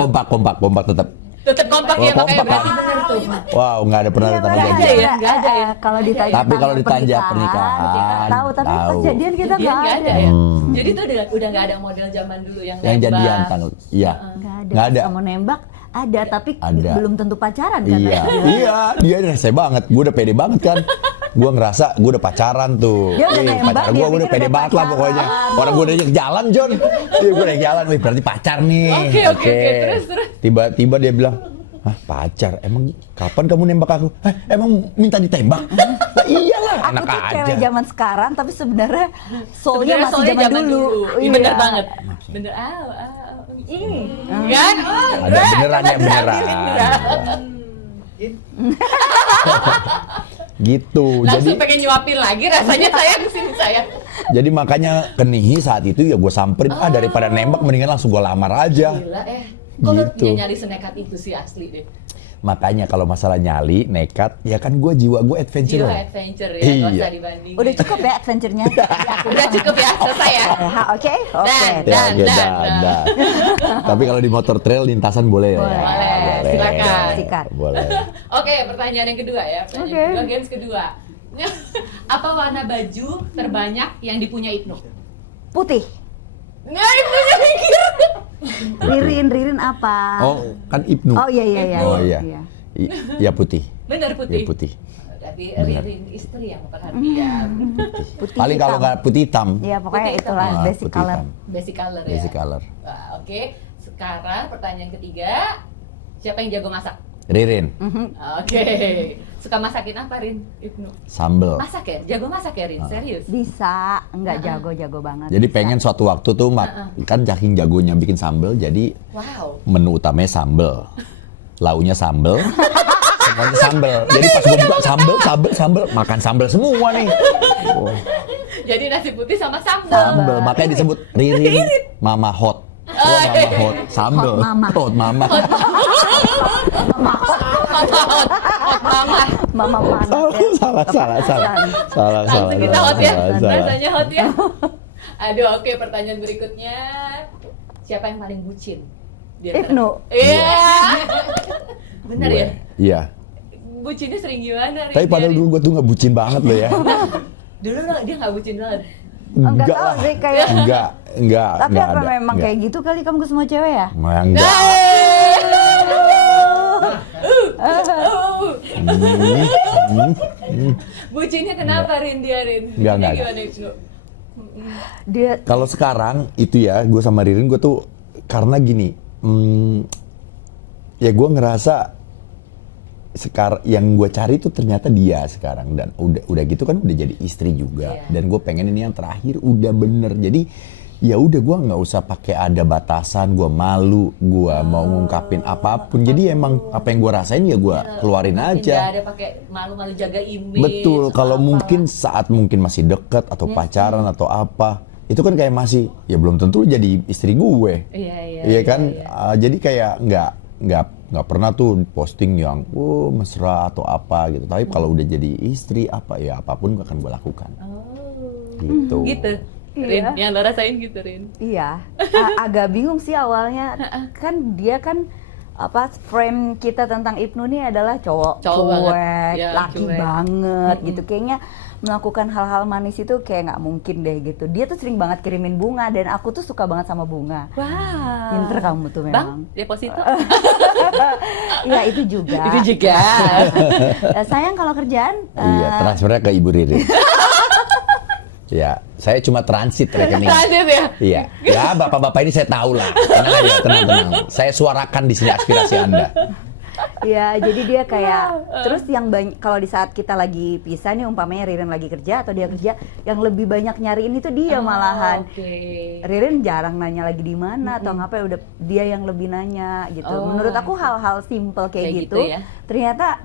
kompak tetap. Tetap kompak ya, Oh, makanya kompak, berarti kan? bener tuh. Wow, nggak ada pernah ada tanggal Nggak ada jadian. ya? Nggak ada ya? Kalau ditanya Tapi kalau tanggal ditanya pernikahan, kita tahu, tapi pas tahu. jadian kita Jadian nggak ada. ya. Hmm. Jadi tuh udah nggak ada model zaman dulu yang Yang nembak. jadian tanggal. Iya. Nggak ada. Kamu nembak ada, tapi Ada. belum tentu pacaran kan? Iya, dia rese banget. Gue udah pede banget kan. Gue ngerasa gue udah pacaran tuh. Dia udah nembak, pacaran dia gue udah pikir pede udah banget lah pacaran. pokoknya. Orang gue udah ajak jalan, John. Iya, gue udah jalan. Wih, berarti pacar nih. Oke. Terus. Tiba-tiba dia bilang, "Hah, pacar? Emang kapan kamu nembak aku? Hah, emang minta ditembak?" Lah iyalah, Aku enak tuh aja. cewek zaman sekarang, tapi sebenarnya soulnya Sebenarnya masih soalnya zaman dulu. Iya, bener banget. Bener. Ini. Kan? Ada beneran ya, beneran. Gitu. Langsung pengen nyuapin lagi rasanya saya kesini saya. Jadi makanya Kenihi saat itu ya gue samperin, daripada nembak mendingan langsung gue lamar aja. Gila Kalau Gitu. dia nyali senekat itu sih asli deh. Makanya kalau masalah nyali, nekat, ya kan gue jiwa gue adventure. Jiwa adventure ya, nggak Iya. usah dibanding. Udah cukup ya adventure-nya? Udah cukup ya, selesai ya. Oke. Dan. Ya, oke, dah. Tapi kalau di motor trail lintasan boleh ya? Boleh, silakan. Sikat. Boleh. Oke, pertanyaan yang kedua ya. Pertanyaan kedua, games kedua. Apa warna baju terbanyak yang dipunya Ibnu? Putih. Nggak, Ibnunya mikir. Ririn apa? Oh, kan Ibnu. Oh iya. Oh iya. Iya putih. Bener putih. Iya putih. Tapi Bener. Ririn istri yang perhatian. Putih Paling kalau hitam. nggak putih hitam. Iya, pokoknya Putih hitam. itulah Ah, basic putih color. hitam. Basic color ya. Basic color. Wah, oke. Sekarang pertanyaan ketiga. Siapa yang jago masak? Ririn, Oke. Suka masakin apa, Rin? Ibnu? sambel. Masak ya? Jago masak ya, Rin? Serius? Bisa, enggak jago banget. Jadi bisa. pengen suatu waktu tuh kan Caking jagonya bikin sambel, jadi Wow. menu utamanya sambel, launya sambel, semuanya sambel. Jadi pas gue buka sambel, makan sambel semua nih. Oh, Jadi nasi putih sama sambal. sambel, makanya disebut Ririn Mama Hot. Oh, Mama Hot, sambel. Hot Mama. Hot Mama. Mama panas ya. Salah. Langsung kita hot ya, salah. rasanya hot ya. Aduh, oke, pertanyaan berikutnya. Siapa yang paling bucin? Di antara- Ibnu. Iya. Bener ya? Iya. Bucinnya sering gimana? Rin? Tapi padahal Dari- dulu gue tuh nggak bucin banget loh ya. Dulu dia nggak bucin banget. Enggak tahu lah. sih kayak. Enggak. Tapi enggak apa ada, memang enggak. kayak gitu kali kamu ke semua cewek ya? Enggak. Bucinnya kenapa Rin dia Rin? Enggak, Bucinnya enggak. gimana Ibnu? Dia Kalau sekarang itu ya, gue sama Ririn gue tuh karena gini, ya gue ngerasa sekarang yang gue cari tuh ternyata dia sekarang, dan udah gitu kan udah jadi istri juga. Iya. Dan gue pengen ini yang terakhir udah bener. Jadi ya udah gue nggak usah pakai ada batasan, gue malu, gue mau ngungkapin apapun. Jadi emang apa yang gue rasain ya gue keluarin Nggak aja. ada pakai malu-malu jaga image. Betul, kalau apa. mungkin saat mungkin masih deket atau pacaran atau apa, itu kan kayak masih ya belum tentu lu jadi istri gue. Iya kan. Jadi kayak nggak pernah tuh posting yang mesra atau apa gitu. Tapi kalau udah jadi istri apa ya apapun akan gue lakukan. Gitu. Gitu. Rin, Iya. yang lo rasain gitu Rin. iya, agak bingung sih awalnya. Kan dia kan apa frame kita tentang Ibnu nih adalah cowok Cowok banget. cuek, Ya, laki cuek. banget gitu. Kayaknya melakukan hal-hal manis itu kayak nggak mungkin deh gitu. Dia tuh sering banget kirimin bunga dan aku tuh suka banget sama bunga. Wow. Pinter kamu tuh Bang, memang. deposito. Iya itu juga. Itu juga. Sayang kalau kerjaan. Iya, transfernya ke Ibu Ririn. Ya, saya cuma transit rekening. Transit ya? Iya, ya bapak-bapak ini saya tahu lah. Tenang aja, tenang. Saya suarakan di sini aspirasi Anda. Iya, jadi dia kayak terus yang banyak kalau di saat kita lagi pisah nih umpamanya Ririn lagi kerja atau dia kerja, yang lebih banyak nyariin itu dia malahan. Oke. Ririn jarang nanya lagi di mana atau ngapain, udah dia yang lebih nanya gitu. Oh, Menurut aku hal-hal simple kayak gitu, ya. ternyata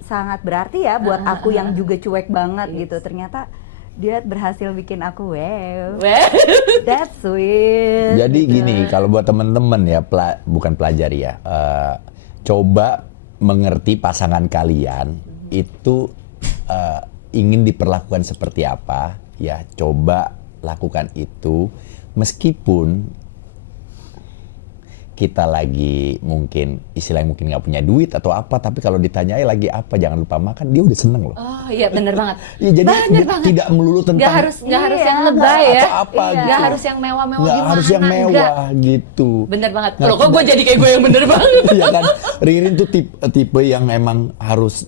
sangat berarti ya buat aku yang juga cuek banget gitu. Ternyata dia berhasil bikin aku wow, Well, that's sweet. Jadi gini, kalau buat temen-temen ya, bukan pelajari ya, coba mengerti pasangan kalian itu ingin diperlakukan seperti apa, ya coba lakukan itu meskipun kita lagi mungkin istilahnya mungkin nggak punya duit atau apa, tapi kalau ditanyai lagi apa jangan lupa makan, dia udah seneng loh. oh iya bener banget. Ya, jadi Bener banget. tidak melulu tentang Nggak harus Iya, yang lebay ya. atau apa Nggak gitu. harus yang mewah-mewah nggak gimana. harus yang mewah Nggak. gitu. Bener banget. Nggak, Loh kok gue jadi kayak gue yang bener banget. Iya kan, Ririn tuh tipe yang emang harus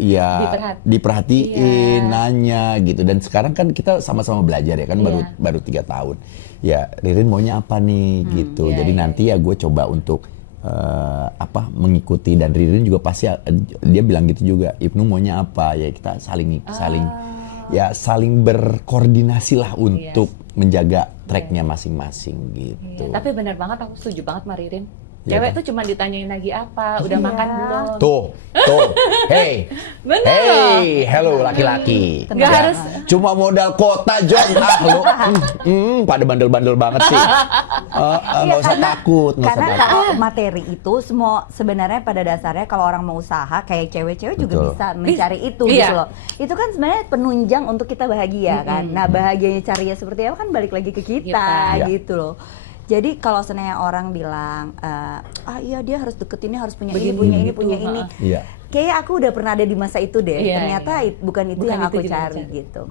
ya diperhatiin, Iya. nanya gitu. Dan sekarang kan kita sama-sama belajar ya kan, Iya. baru 3 tahun. Ya Ririn maunya apa nih gitu. iya, Jadi iya. nanti ya gue coba untuk mengikuti, dan Ririn juga pasti dia bilang gitu juga. Ibnu maunya apa ya, kita saling saling berkoordinasi lah untuk menjaga tracknya masing-masing gitu. Iya, tapi bener banget, aku setuju banget sama Ririn. Iya Cewek kan? tuh cuma ditanyain lagi apa, udah Iya. makan belum. Tuh, hey, Bener loh. hey, hello laki-laki. Nggak harus. Cuma modal kota, John. Lu, pada bandel-bandel banget sih. Nggak usah takut, nggak usah Karena takut. kalau materi itu semua sebenarnya pada dasarnya kalau orang mau usaha kayak cewek-cewek juga Betul. bisa mencari itu Iya. gitu loh. Itu kan sebenarnya penunjang untuk kita bahagia kan. Nah, bahagianya carinya seperti apa kan balik lagi ke kita Iya. gitu loh. Jadi kalau sebenarnya orang bilang iya dia harus deketinnya harus punya ini, punya ini, punya ini. Iya. Kayaknya aku udah pernah ada di masa itu deh. Iya, Ternyata bukan itu Bukan yang itu aku juga cari yang cari. gitu.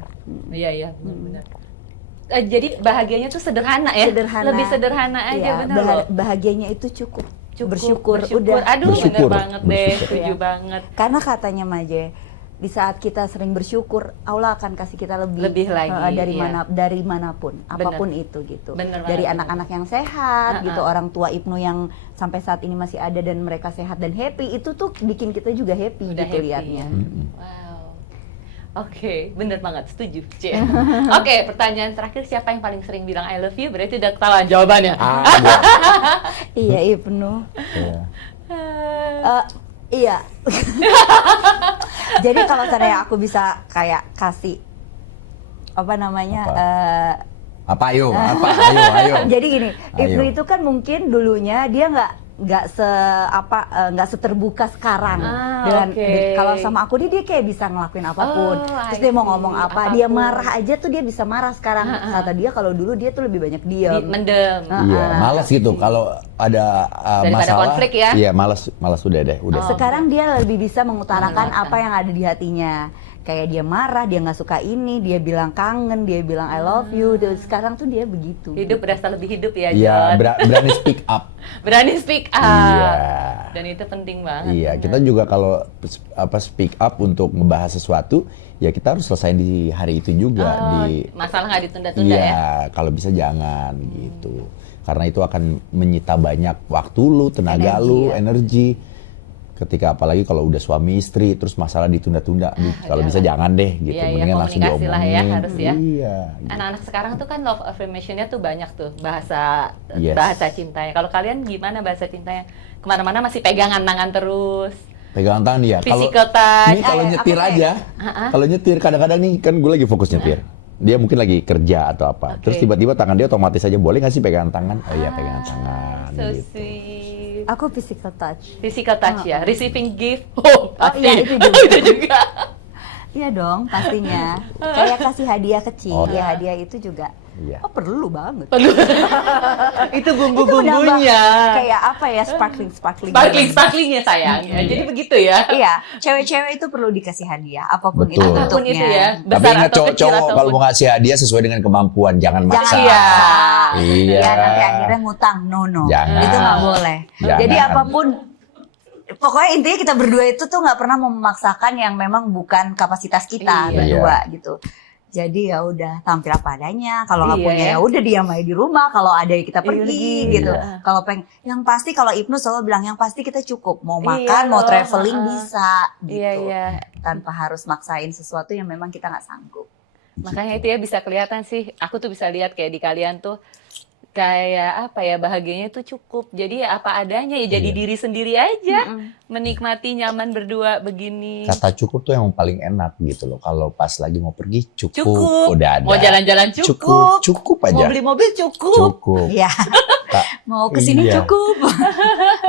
Iya, benar-benar. Jadi bahagianya tuh sederhana ya. Sederhana. Lebih sederhana aja, Iya, bener loh. bahagianya itu cukup. Bersyukur. Udah. Aduh, Bersyukur. bener banget deh, Bersyukur. setuju Iya. banget. Karena katanya Maje, di saat kita sering bersyukur, Allah akan kasih kita lebih lagi, dari iya. dari manapun, apapun itu gitu. Bener Dari banget, anak-anak yang sehat gitu, orang tua Ibnu yang sampai saat ini masih ada dan mereka sehat dan happy, itu tuh bikin kita juga happy Udah gitu happy liatnya. ya. Wow. Oke, bener banget, setuju. Cie. Oke, pertanyaan terakhir, siapa yang paling sering bilang I love you? Berarti udah ketahuan jawabannya. Ada. Iya Ibnu. Iya. Iya. Jadi kalau saya aku bisa kayak kasih apa namanya? Apa ayo? Ayo. Jadi gini, Ayo. Ibnu itu kan mungkin dulunya dia nggak nggak seterbuka sekarang. Oke. Kalau sama aku dia kayak bisa ngelakuin apapun. Terus dia mau ngomong apa, dia marah aja tuh dia bisa marah sekarang. Kata dia kalau dulu dia tuh lebih banyak diam. Mendem. Iya, malas gitu kalau ada Daripada masalah. konflik ya. Iya, malas udah deh, udah. Sekarang dia lebih bisa mengutarakan Mengeluarkan. apa yang ada di hatinya. Kayak dia marah, dia nggak suka ini, dia bilang kangen, dia bilang I love you. Sekarang tuh dia begitu. Hidup berasa lebih hidup ya, Iya, John. berani speak up. Berani speak up. Iya. Dan itu penting banget. Iya, bener. kita juga kalau speak up untuk ngebahas sesuatu, ya kita harus selesai di hari itu juga. Masalah nggak ditunda-tunda ya. Iya, kalau bisa jangan gitu. Karena itu akan menyita banyak waktu lu, tenaga Energi, lu, ya. energi. Ketika apalagi kalau udah suami istri terus masalah ditunda-tunda, kalau bisa jangan deh gitu. Iya, Mendingan langsung komunikasi lah ya, diomongin. harus ya. Iya. Anak-anak sekarang tuh kan love affirmation-nya tuh banyak tuh bahasa Yes. cintanya. Kalau kalian gimana bahasa cintanya? Kemana-mana masih pegangan tangan terus, Pegangan tangan ya. physical touch. Ini kalau aku nyetir kayak- aja, kalau nyetir kadang-kadang nih kan gue lagi fokus nyetir. Dia mungkin lagi kerja atau apa. Oke. Terus tiba-tiba tangan dia otomatis aja boleh nggak sih pegangan tangan? Oh iya pegangan tangan. So Gitu. sweet. Aku physical touch. Physical touch ya, receiving gift. Oh, pasti. iya, itu juga. Itu juga. Iya dong, pastinya. Kayak kasih hadiah kecil. Oh. Ya hadiah itu juga. Iya. Oh perlu banget. Itu Itu menambah bumbu-bumbunya. kayak apa ya, sparkling. Sparkling-sparklingnya sayang. Ya, jadi begitu ya. Iya, cewek-cewek itu perlu dikasih hadiah apapun Betul. itu Apapun itu ya. bentuknya. Tapi Besar ingat atau kecil cowok-cowok ataupun. kalau mau ngasih hadiah sesuai dengan kemampuan, jangan maksa. Iya. Iya. Ya nanti akhirnya ngutang, no. Jangan. Itu nggak boleh. Jangan. Jadi apapun, pokoknya intinya kita berdua itu tuh nggak pernah memaksakan yang memang bukan kapasitas kita Iya. berdua gitu. Jadi ya udah tampil apa adanya. Kalau nggak Iya, punya ya. ya udah diam aja di rumah. Kalau ada ya kita pergi Iya. gitu. Kalau yang pasti kalau Ibnu selalu bilang yang pasti kita cukup. Mau Iya makan, mau loh, traveling heeh. bisa gitu. Iya. Tanpa harus maksain sesuatu yang memang kita nggak sanggup. Makanya itu ya bisa kelihatan sih. Aku tuh bisa lihat kayak di kalian tuh kayak apa ya, bahagianya itu cukup. Jadi ya apa adanya ya, jadi Iya. diri sendiri aja. Menikmati nyaman berdua begini. Kata cukup tuh yang paling enak gitu loh. Kalau pas lagi mau pergi cukup, Cukup. udah ada. Mau jalan-jalan cukup. Cukup Mau aja. beli mobil cukup. Cukup. Iya. Kak, Mau kesini iya. cukup.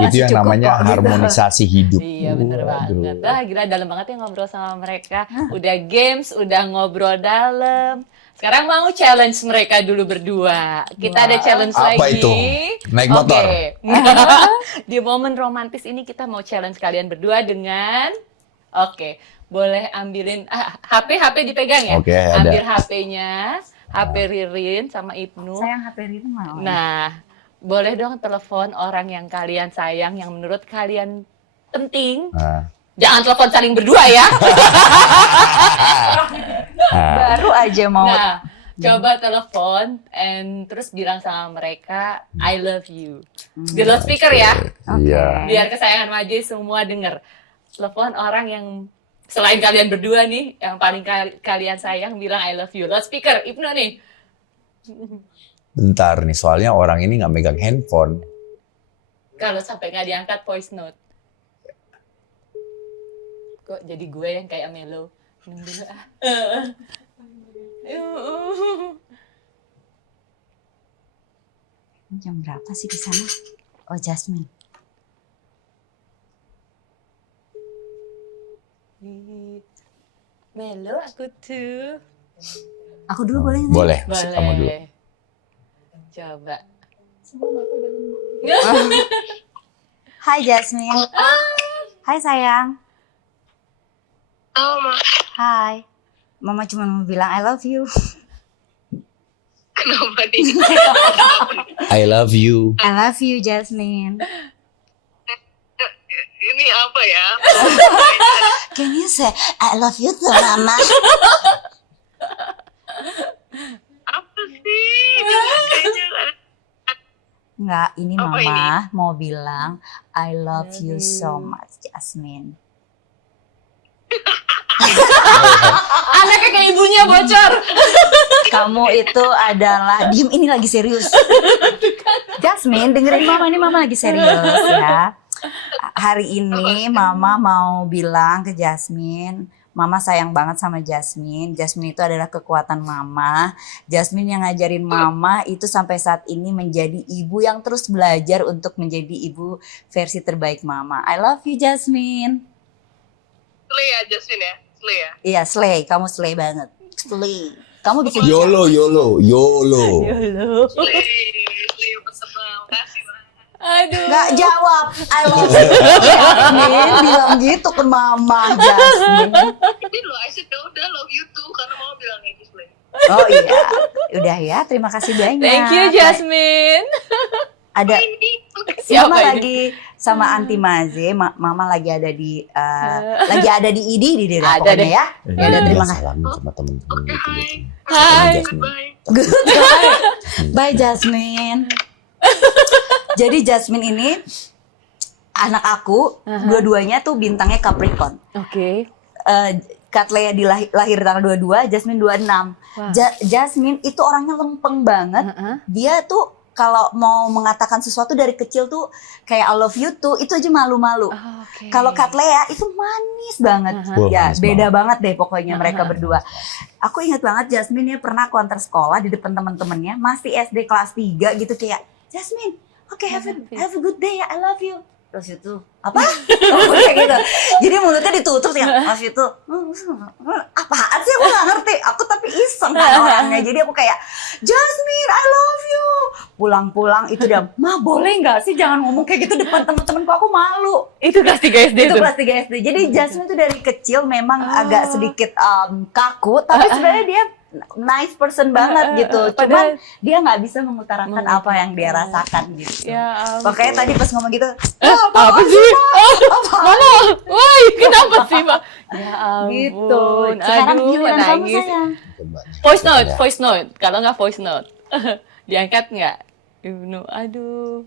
Itu yang Cukup namanya kok, gitu. harmonisasi hidup. Iya bener Waduh. banget. Wah gila dalam banget ya ngobrol sama mereka. Udah games, udah ngobrol dalam. Sekarang mau challenge mereka dulu berdua. Kita ada challenge Apa lagi. itu? Naik motor? Oke. Di momen romantis ini kita mau challenge kalian berdua dengan boleh ambilin HP dipegang ya. Oke, ada. Ambil HP-nya, HP Ririn sama Ibnu. Sayang HP itu mau. Nah, boleh dong telepon orang yang kalian sayang, yang menurut kalian penting. Nah, Jangan telepon saling berdua ya. Baru aja mau. Nah, coba telepon and terus bilang sama mereka I love you. Di loudspeaker ya, Iya. biar kesayangan Maje semua denger. Telepon orang yang selain kalian berdua nih, yang paling kalian sayang, bilang I love you. Loudspeaker, Ibnu nih. Bentar nih, soalnya orang ini nggak megang handphone. Kalau sampai nggak diangkat voice note. Kok jadi gue yang kayak Melo? Minum dulu ah. Jam berapa sih di sana? Oh, Jasmine. Melo aku tuh. Aku dulu boleh nggak? Boleh, Boleh. kamu dulu. Coba. Hai Jasmine. Hai sayang. Oh, Ma. Hai. Mama cuma mau bilang I love you. Kenapa nih? I love you. I love you Jasmine. Ini apa ya? Can you say I love you to Mama? Apa sih? Kayaknya Enggak, ini Apa Mama ini? mau bilang I love you so much Jasmine. Anaknya kayak ibunya bocor. Kamu itu adalah diem, ini lagi serius. Jasmine, dengerin Mama, ini Mama lagi serius ya. Hari ini Mama mau bilang ke Jasmine Mama sayang banget sama Jasmine. Jasmine itu adalah kekuatan Mama. Jasmine yang ngajarin Mama itu sampai saat ini menjadi ibu yang terus belajar untuk menjadi ibu versi terbaik Mama. I love you Jasmine. Slay ya Jasmine ya. Slay ya. Iya, slay. Kamu slay banget. Slay. Kamu bisa YOLO. Halo. Slay. Slay bersama. Makasih banget. Aduh. Nggak jawab. I love you. Jasmine bilang gitu ke Mama Jasmine. Ini loh, I said udah love you too karena mau bilang gitu Slay. Oh iya. Udah ya, terima kasih banyak. Thank you Jasmine. Ada Siapa Mama ini? lagi sama Anti Maze, Mama lagi ada di lagi ada di ID di daerah Ada pokoknya deh. ya. Ya udah, terima kasih. salam sama temen-temen Oke, gitu. hai. Hai. Goodbye. Bye Jasmine. Jadi Jasmine ini anak aku, dua-duanya tuh bintangnya Capricorn. Oke. Katlea lahir tanggal 22, Jasmine 26. Wah. Jasmine itu orangnya lempeng banget. Dia tuh kalau mau mengatakan sesuatu dari kecil tuh kayak I love you too, itu aja malu-malu. Oke. Kalau Katlea itu manis banget. Wah, Ya, manis beda banget deh pokoknya mereka berdua. Aku ingat banget Jasmine ya pernah aku antar sekolah di depan teman-temannya, masih SD kelas 3 gitu kayak, Jasmine, oke, have a good day ya, I love you. Terus itu apa? Oh, kayak gitu. Jadi mulutnya ditutup ya. Terus itu apaan sih, aku nggak ngerti. Aku tapi iseng kan orangnya. Jadi aku kayak Jasmine, I love you. Pulang-pulang itu dia, Ma boleh nggak sih jangan ngomong kayak gitu depan teman-temanku, aku malu. Itu kelas 3 SD Itu tuh. kelas 3 SD. Jadi Jasmine tuh dari kecil memang agak sedikit kaku, tapi sebenarnya dia nice person banget gitu. Cuman dia nggak bisa mengutarakan apa yang dia rasakan gitu. Ya ampun. Makanya tadi pas ngomong gitu, Apa sih? Mama, woi, kenapa sih, Mbak? Ya ampun. gitu. Sekarang Aduh, giliran kamu nangis. sayang. Voice note. Kalau nggak voice note. Diangkat nggak? Ibnu, aduh.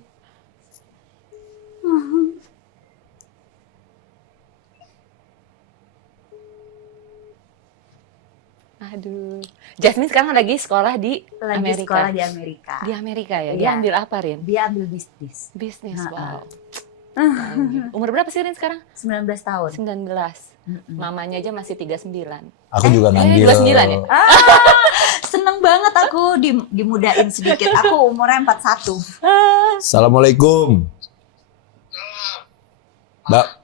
Aduh. Jasmine sekarang lagi sekolah di Lagi Amerika. sekolah di Amerika. Di Amerika ya? Iya. Dia ambil apa, Rin? Dia ambil bisnis. Bisnis, Ha-ha. wow. Canggih. Umur berapa sih Rin sekarang? 19 tahun. 19. Mamanya aja masih 39. Aku juga ngambil 29 ya? Seneng banget aku dimudain sedikit. Aku umurnya 41. Assalamualaikum.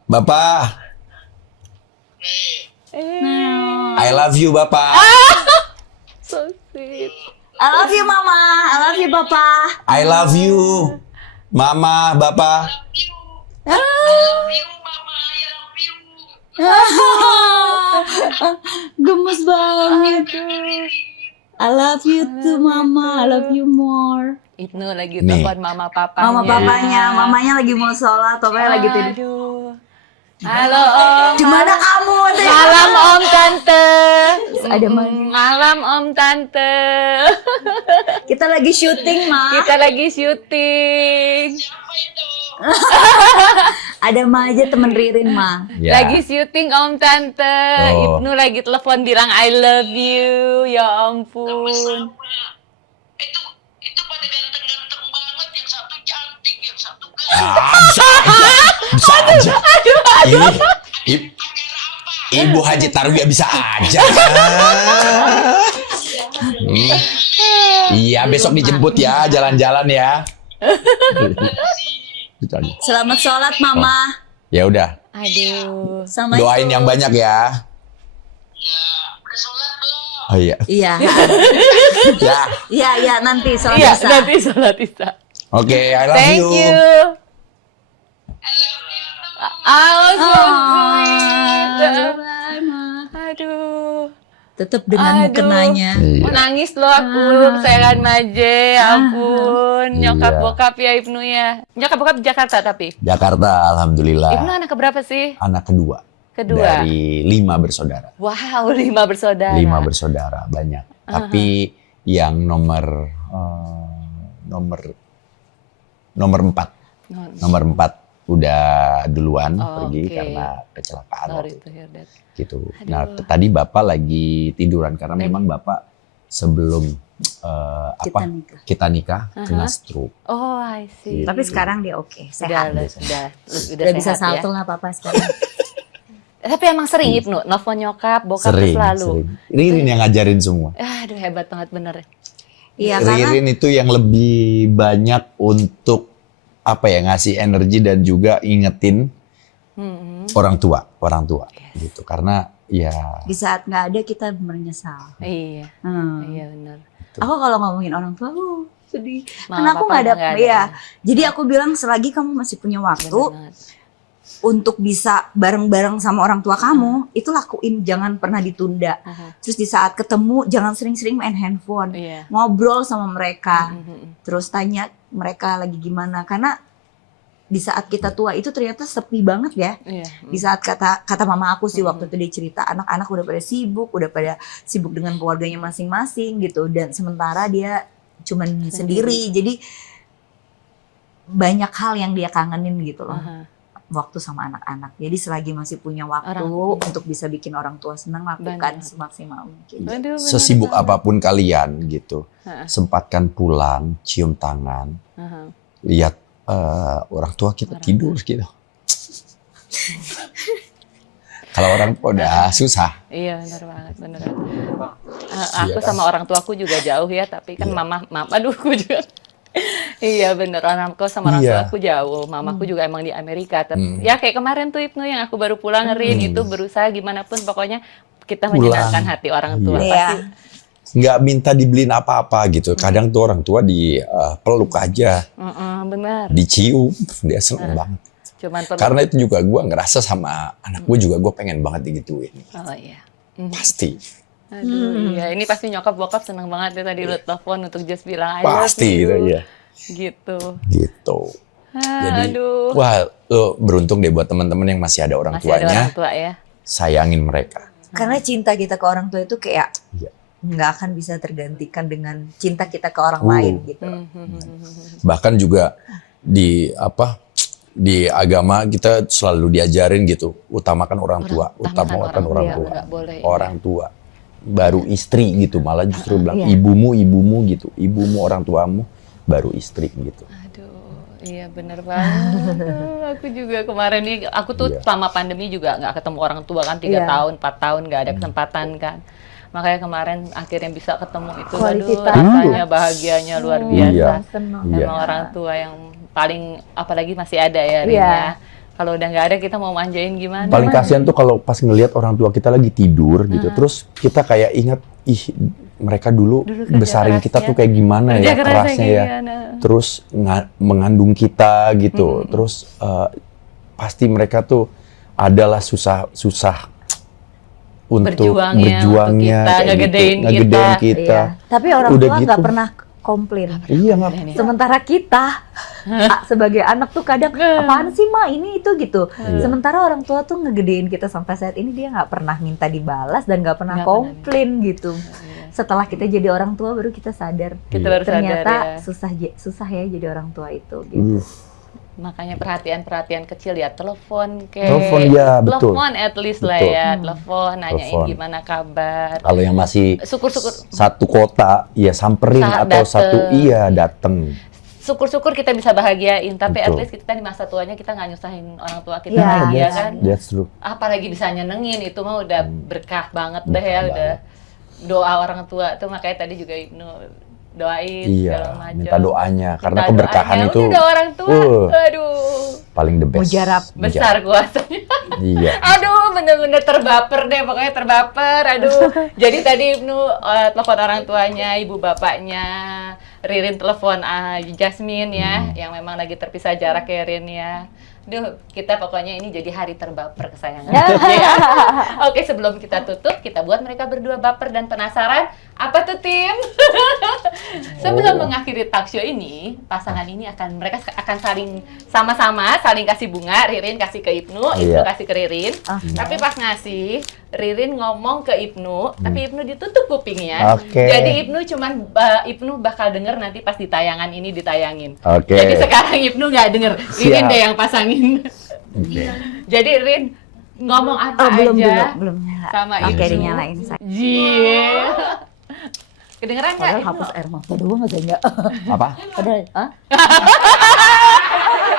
Bapak, I love you Bapak. So sweet. I love you Mama, I love you Papa. I love you Mama, Bapak. I love you, Mama. I love you. Gemes banget. I love you too Mama, I love you more. Ibnu lagi Nih. telepon mama papanya. Mama papanya, mamanya lagi mau sholat, papanya lagi tidur. Aduh. Halo Om. Di mana kamu? Malam Om Tante. Ada Malam Om Tante. Kita lagi syuting, Ma. Kita lagi syuting. Siapa itu? Ada Ma aja temen Ririn, Ma. Ya. Lagi syuting Om Tante. Oh. Ibnu lagi telepon bilang I love you. Ya ampun. Sama. Itu pada ganteng-ganteng banget. Yang satu cantik, yang satu Bisa aja. Ibu Haji Tarwiyah bisa aja. Iya, besok dijemput ya, jalan-jalan ya. Gitu aja. Selamat sholat, Mama. Ya udah, Aduh. doain yang banyak ya. Udah sholat belum? Oh iya. Iya, Ya. iya, nanti sholat Iya, isya. nanti sholat isya. Oke, I love Thank you. you. Oh, so sweet. Bye, Ma. Aduh. Tetap dengan Aduh. mukenanya. Iya. Mau nangis loh aku, kesayangan Maje, ya ampun. Nyokap Iya. bokap ya Ibnu ya. Nyokap bokap di Jakarta tapi. Jakarta, alhamdulillah. Ibnu anak keberapa sih? Anak kedua. Kedua. Dari 5 bersaudara. Wow, 5 bersaudara. 5 bersaudara, banyak. Tapi yang nomor 4. Nomor 4 udah duluan Oh, pergi oke. karena kecelakaan Sorry waktu to hear that. gitu. Aduh. Nah, tadi Bapak lagi tiduran karena memang Bapak sebelum kita nikah kena stroke. Oh, I see. Tapi sekarang dia oke, udah, sehat. udah Udah bisa sehat salto lah Papa sekarang. Tapi emang sering Ibnu, nelfon nyokap, bokap tuh Sering, selalu. sering. Ririn yang ngajarin semua. Aduh hebat banget bener. Iya, karena Ririn itu yang lebih banyak untuk apa ya, ngasih energi dan juga ingetin orang tua gitu. Karena ya di saat nggak ada kita menyesal. Iya, iya bener. Aku kalau ngomongin orang tua, sedih. Mama, Karena aku papa nggak ada, nggak ya. Jadi aku bilang selagi kamu masih punya waktu Bener banget. untuk bisa bareng-bareng sama orang tua kamu, itu lakuin, jangan pernah ditunda. Terus di saat ketemu, jangan sering-sering main handphone. Iya. Ngobrol sama mereka, terus tanya mereka lagi gimana. Karena di saat kita tua itu ternyata sepi banget ya. Iya. Di saat kata mama aku sih waktu itu dia cerita, anak-anak udah pada sibuk dengan keluarganya masing-masing gitu, dan sementara dia cuman sendiri. Jadi banyak hal yang dia kangenin gitu loh. Waktu sama anak-anak. Jadi selagi masih punya waktu untuk bisa bikin orang tua senang, lakukan semaksimal mungkin. Aduh, bener sesibuk banget. apapun kalian gitu, sempatkan pulang, cium tangan, lihat orang tua kita tidur gitu. Kalau orang tua udah susah. Iya benar banget, bener. Aku sama orang tuaku juga jauh ya, tapi kan mama aduhku juga. Iya bener, orangku sama orang tuaku jauh. Mamaku juga emang di Amerika. Tapi ya kayak kemarin tuh Ibnu yang aku baru pulang Rin itu berusaha gimana pun pokoknya kita menyenangkan hati orang tua. Pasti Nggak minta dibeliin apa-apa gitu. Kadang tuh orang tua dipeluk aja, benar. dicium, dia seneng banget. Cuman Karena itu juga gue ngerasa sama anak gue juga gue pengen banget digituin. Oh iya. Pasti. Aduh, iya. Ini pasti nyokap bokap seneng banget ya tadi lu telepon untuk just bilang I love Pasti you. gitu ya. Gitu. Gitu. Jadi, Aduh. wah, lo beruntung deh buat teman-teman yang masih ada orang Masih ada tuanya. orang tua ya. Sayangin mereka. Karena cinta kita ke orang tua itu kayak nggak akan bisa tergantikan dengan cinta kita ke orang lain gitu. Bahkan juga di agama kita selalu diajarin gitu, utamakan orang tua, utamakan orang tua. Nggak boleh. Orang tua baru istri gitu, malah justru bilang ibumu gitu, ibumu orang tuamu baru istri gitu. Aduh, iya bener banget. Aku juga kemarin nih, aku tuh selama pandemi juga nggak ketemu orang tua kan 3 tahun, 4 tahun nggak ada kesempatan kan. Makanya kemarin akhirnya bisa ketemu itu, aduh rasanya bahagianya luar biasa. Emang orang tua yang paling, apalagi masih ada ya Rin ya. Kalau udah nggak ada kita mau manjain gimana? Paling kasihan tuh kalau pas ngelihat orang tua kita lagi tidur gitu, terus kita kayak ingat, mereka dulu besarin kita tuh kayak gimana ya, kerasnya ya. Terus mengandung kita gitu, terus pasti mereka tuh adalah susah untuk berjuangnya kita, ngegedein kita. Tapi orang tua nggak pernah komplain. Iya nggak. Sementara kita sebagai anak tuh kadang apaan sih Ma ini itu gitu. Sementara orang tua tuh ngegedein kita sampai saat ini, dia nggak pernah minta dibalas dan nggak pernah komplain gitu. Setelah kita jadi orang tua baru kita sadar. Ternyata susah ya jadi orang tua itu. Gitu. Makanya perhatian kecil ya, telepon telepon at least lah ya, telepon nanyain gimana kabar. Kalau yang masih syukur-syukur satu kota ya samperin atau dateng. Syukur-syukur kita bisa bahagiain, tapi at least kita di masa tuanya kita nggak nyusahin orang tua kita lagi ya kan. That's true. Apalagi bisa nyenengin, itu mah udah berkah banget deh ya, udah doa orang tua tuh. Makanya tadi juga Ibnu doain segala macam. Minta doanya karena keberkahan itu. Udah orang tua, aduh. Paling the best. Mujarab. Besar kuasanya. Iya. Aduh, bener-bener terbaper deh, pokoknya terbaper. Aduh. Jadi tadi Ibnu telepon orang tuanya, ibu bapaknya. Ririn telepon Jasmine ya, yang memang lagi terpisah jarak ya Rin ya. Duh, kita pokoknya ini jadi hari terbaper kesayangan. Ya. Oke, sebelum kita tutup, kita buat mereka berdua baper dan penasaran. Apa tuh tim? Sebelum mengakhiri talk show ini, pasangan ini mereka akan sama-sama saling kasih bunga. Ririn kasih ke Ibnu, Ibnu kasih ke Ririn. Tapi pas ngasih, Ririn ngomong ke Ibnu, tapi Ibnu ditutup kupingnya. Jadi Ibnu bakal denger nanti pas di tayangan ini ditayangin. Jadi sekarang Ibnu nggak denger, Ririn deh yang pasangin. Jadi Rin ngomong apa aja belum nyala. sama Ibnu. Oke, dinyalain saya. Kedengeran nggak? Padahal hapus air mata doang aja enggak. Apa? Padahal,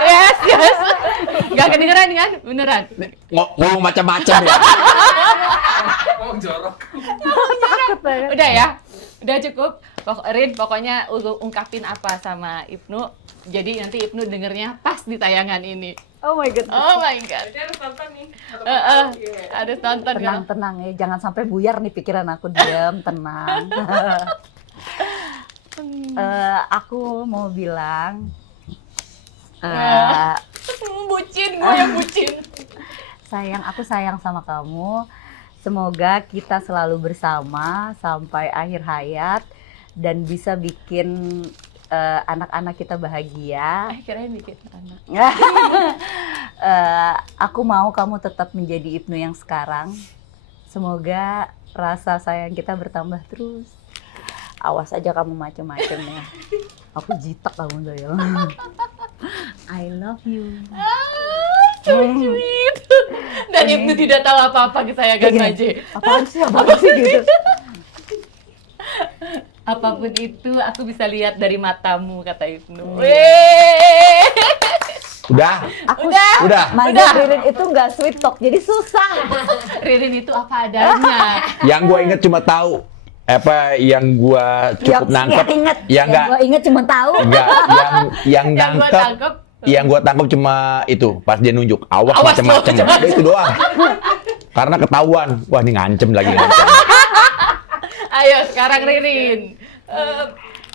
Ya Yes. Gak kedengeran kan? Beneran. Ngomong macam-macam ya. Ngomong jorok. Udah ya? Udah cukup? Rin, pokoknya ungkapin apa sama Ibnu. Jadi nanti Ibnu dengernya pas di tayangan ini. Oh my god. Oh my god. Jadi harus nonton nih. Harus nonton kan? Tenang ya, jangan sampai buyar nih pikiran aku. Diam, tenang. Aku mau bilang, Bucin, gue yang bucin. aku sayang sama kamu. Semoga kita selalu bersama sampai akhir hayat dan bisa bikin anak-anak kita bahagia. Kirain bikin anak. Aku mau kamu tetap menjadi Ibnu yang sekarang. Semoga rasa sayang kita bertambah terus. Awas aja kamu macem-macem ya. Aku jitak kamu tuh ya. I love you. So sweet. Dan Ibnu tidak tahu apa-apa kesayangan Maje. Apaan sih gitu? Apapun itu aku bisa lihat dari matamu, kata Ibnu. Udah. Udah. Maje Ririn itu nggak sweet talk, jadi susah. Ririn itu apa adanya. Yang gue inget cuma tahu apa yang gue cukup nangkep. Yang gue inget cuma tahu. Enggak, yang Yang gua nangkep. tangkep. Yang gue tangkep cuma itu pas dia nunjuk awas Awas macem-macem. lo, macem-macem. Itu doang. Karena ketahuan. Wah, ini ngancem lagi. Ayo sekarang Ririn.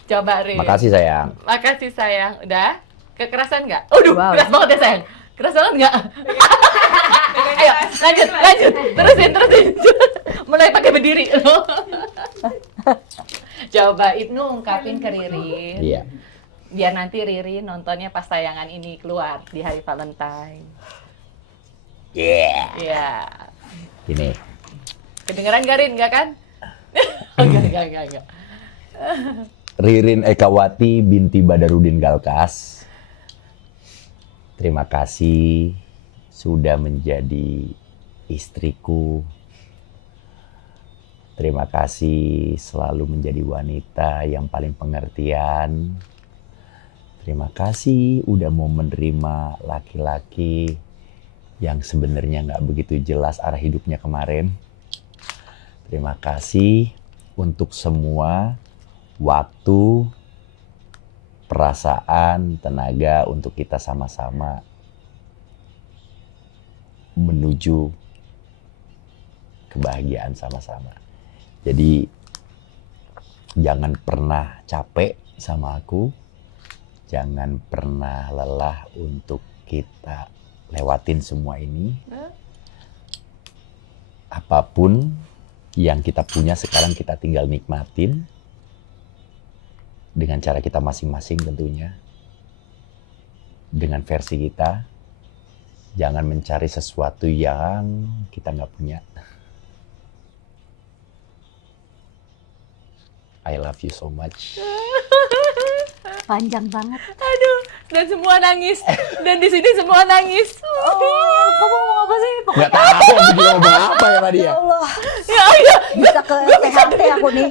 Coba Rin. Makasih sayang. Makasih sayang. Udah? Kekerasan nggak? Aduh, Wow. keras banget ya sayang. Keras banget nggak? Ayo, lanjut. Terusin. Mulai pakai berdiri. Coba Ibnu ungkapin ke Ririn. Iya. Biar nanti Ririn nontonnya pas tayangan ini keluar di hari Valentine. Yeah. Iya. Ini. Kedengeran nggak Rin? Nggak kan? Enggak. Ririn Ekawati binti Badarudin Galkas. Terima kasih sudah menjadi istriku. Terima kasih selalu menjadi wanita yang paling pengertian. Terima kasih udah mau menerima laki-laki yang sebenarnya nggak begitu jelas arah hidupnya kemarin. Terima kasih untuk semua waktu, perasaan, tenaga untuk kita sama-sama menuju kebahagiaan sama-sama. Jadi jangan pernah capek sama aku, jangan pernah lelah untuk kita lewatin semua ini. Apapun yang kita punya sekarang kita tinggal nikmatin dengan cara kita masing-masing tentunya. Dengan versi kita. Jangan mencari sesuatu yang kita nggak punya. I love you so much. Panjang banget. Aduh, dan semua nangis. Dan di sini semua nangis. Oh, kamu ngomong apa sih? Nggak tahu aku juga ngomong apa ya tadi ya. Allah. Ya Allah, Bisa ke THT aku nih.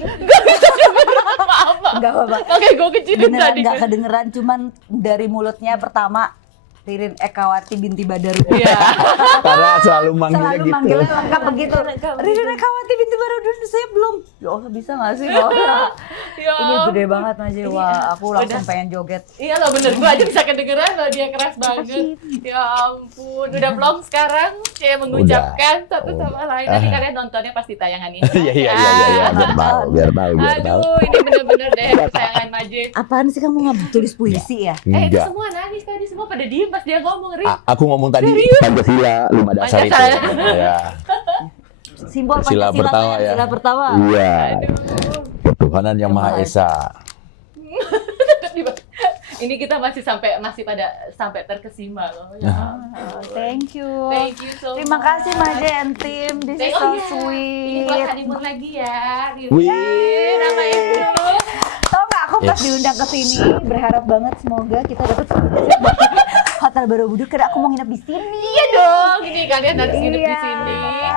maaf. Enggak apa-apa. Oke, gue kecilin Beneran tadi. nggak kedengeran, cuman dari mulutnya pertama Ririn Ekawati binti Badarudin. Iya. Karena selalu manggilnya Selalu gitu. manggilnya lengkap begitu. Ririn Ekawati binti Badarudin, saya belum. Ya Allah, bisa nggak sih? Ya Ini gede banget Maji. Wah, aku langsung Udah. pengen joget. Iya loh bener, gue aja bisa kedengeran loh, dia keras banget. Ya ampun, udah belum sekarang saya mengucapkan satu sama lain. Nanti kalian nontonnya pasti tayangan ini. Iya, biar tahu. Aduh, ini bener-bener deh kesayangan Majid. Apaan sih kamu nggak tulis puisi ya? Itu Enggak. semua nangis tadi, semua pada diem pas dia ngomong, Rin. Aku ngomong tadi Pancasila 5 dasar itu. Pancasila. Ya. Simbol Sila Pancasila pertama ya. Sila pertama. Iya. Ketuhanan yang Maha Esa. Ini kita masih sampai terkesima loh. Ya ampun. Thank you. Thank you so Terima much. kasih Maje and Tim. This is Oh so iya, Ini sweet. buat honeymoon lagi ya. Wih. Nama Ibnu. Tau nggak, aku pas Yes. diundang ke sini berharap banget semoga kita dapat Hotel Borobudur karena aku mau nginep di sini. Iya dong, ini kalian harus hidup di Iya. sini.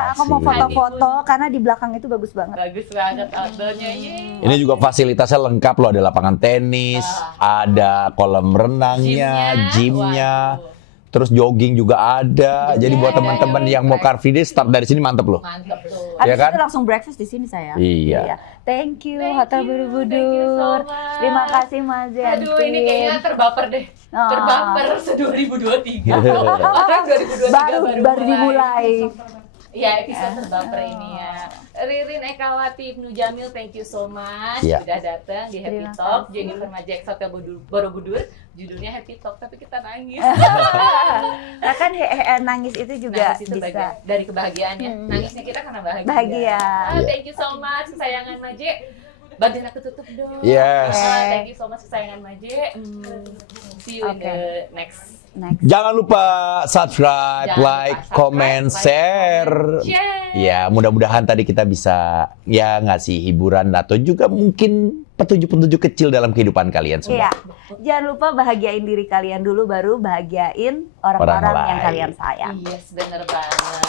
Aku mau Asik. foto-foto karena di belakang itu bagus banget. Bagus banget outdoornya, yeay. Ini juga fasilitasnya lengkap loh, ada lapangan tenis, ada kolam renangnya, gymnya, Waduh, terus jogging juga ada. Jadi buat ada, teman-teman ya, yang mau Car Free Day start dari sini mantep loh. mantep tuh. Iya Habis kan? itu langsung breakfast di sini saya. Iya. Thank you Thank Hotel you, Borobudur. thank you so much. Terima kasih Mas Yanti. Aduh, ini kayaknya terbaper deh. Oh. Terbaper se-2023. Orang 2023 baru dimulai. Ya, episode terbaper ini ya. Ririn Ekawati, Ibnu Jamil, thank you so much Iya. sudah datang di Happy Terima Talk. kasih. Jennifer Majek Hotel Borobudur, judulnya Happy Talk, tapi kita nangis. Nah kan nangis itu juga Nangis itu bisa. bagian dari kebahagiaan ya. Nangisnya kita karena bahagia. Bahagia. Thank you so much kesayangan Maje. Bantuin aku tutup dong. Yes. Thank you so much kesayangan Maje. See you in the next. Jangan lupa subscribe, Jangan like, lupa comment, subscribe, like, share. comment, share. Ya, mudah-mudahan tadi kita bisa ya ngasih hiburan atau juga mungkin petunjuk-petunjuk kecil dalam kehidupan kalian semua. Iya. Jangan lupa bahagiain diri kalian dulu baru bahagiain Orang orang-orang yang lain. kalian sayang. Yes, bener banget.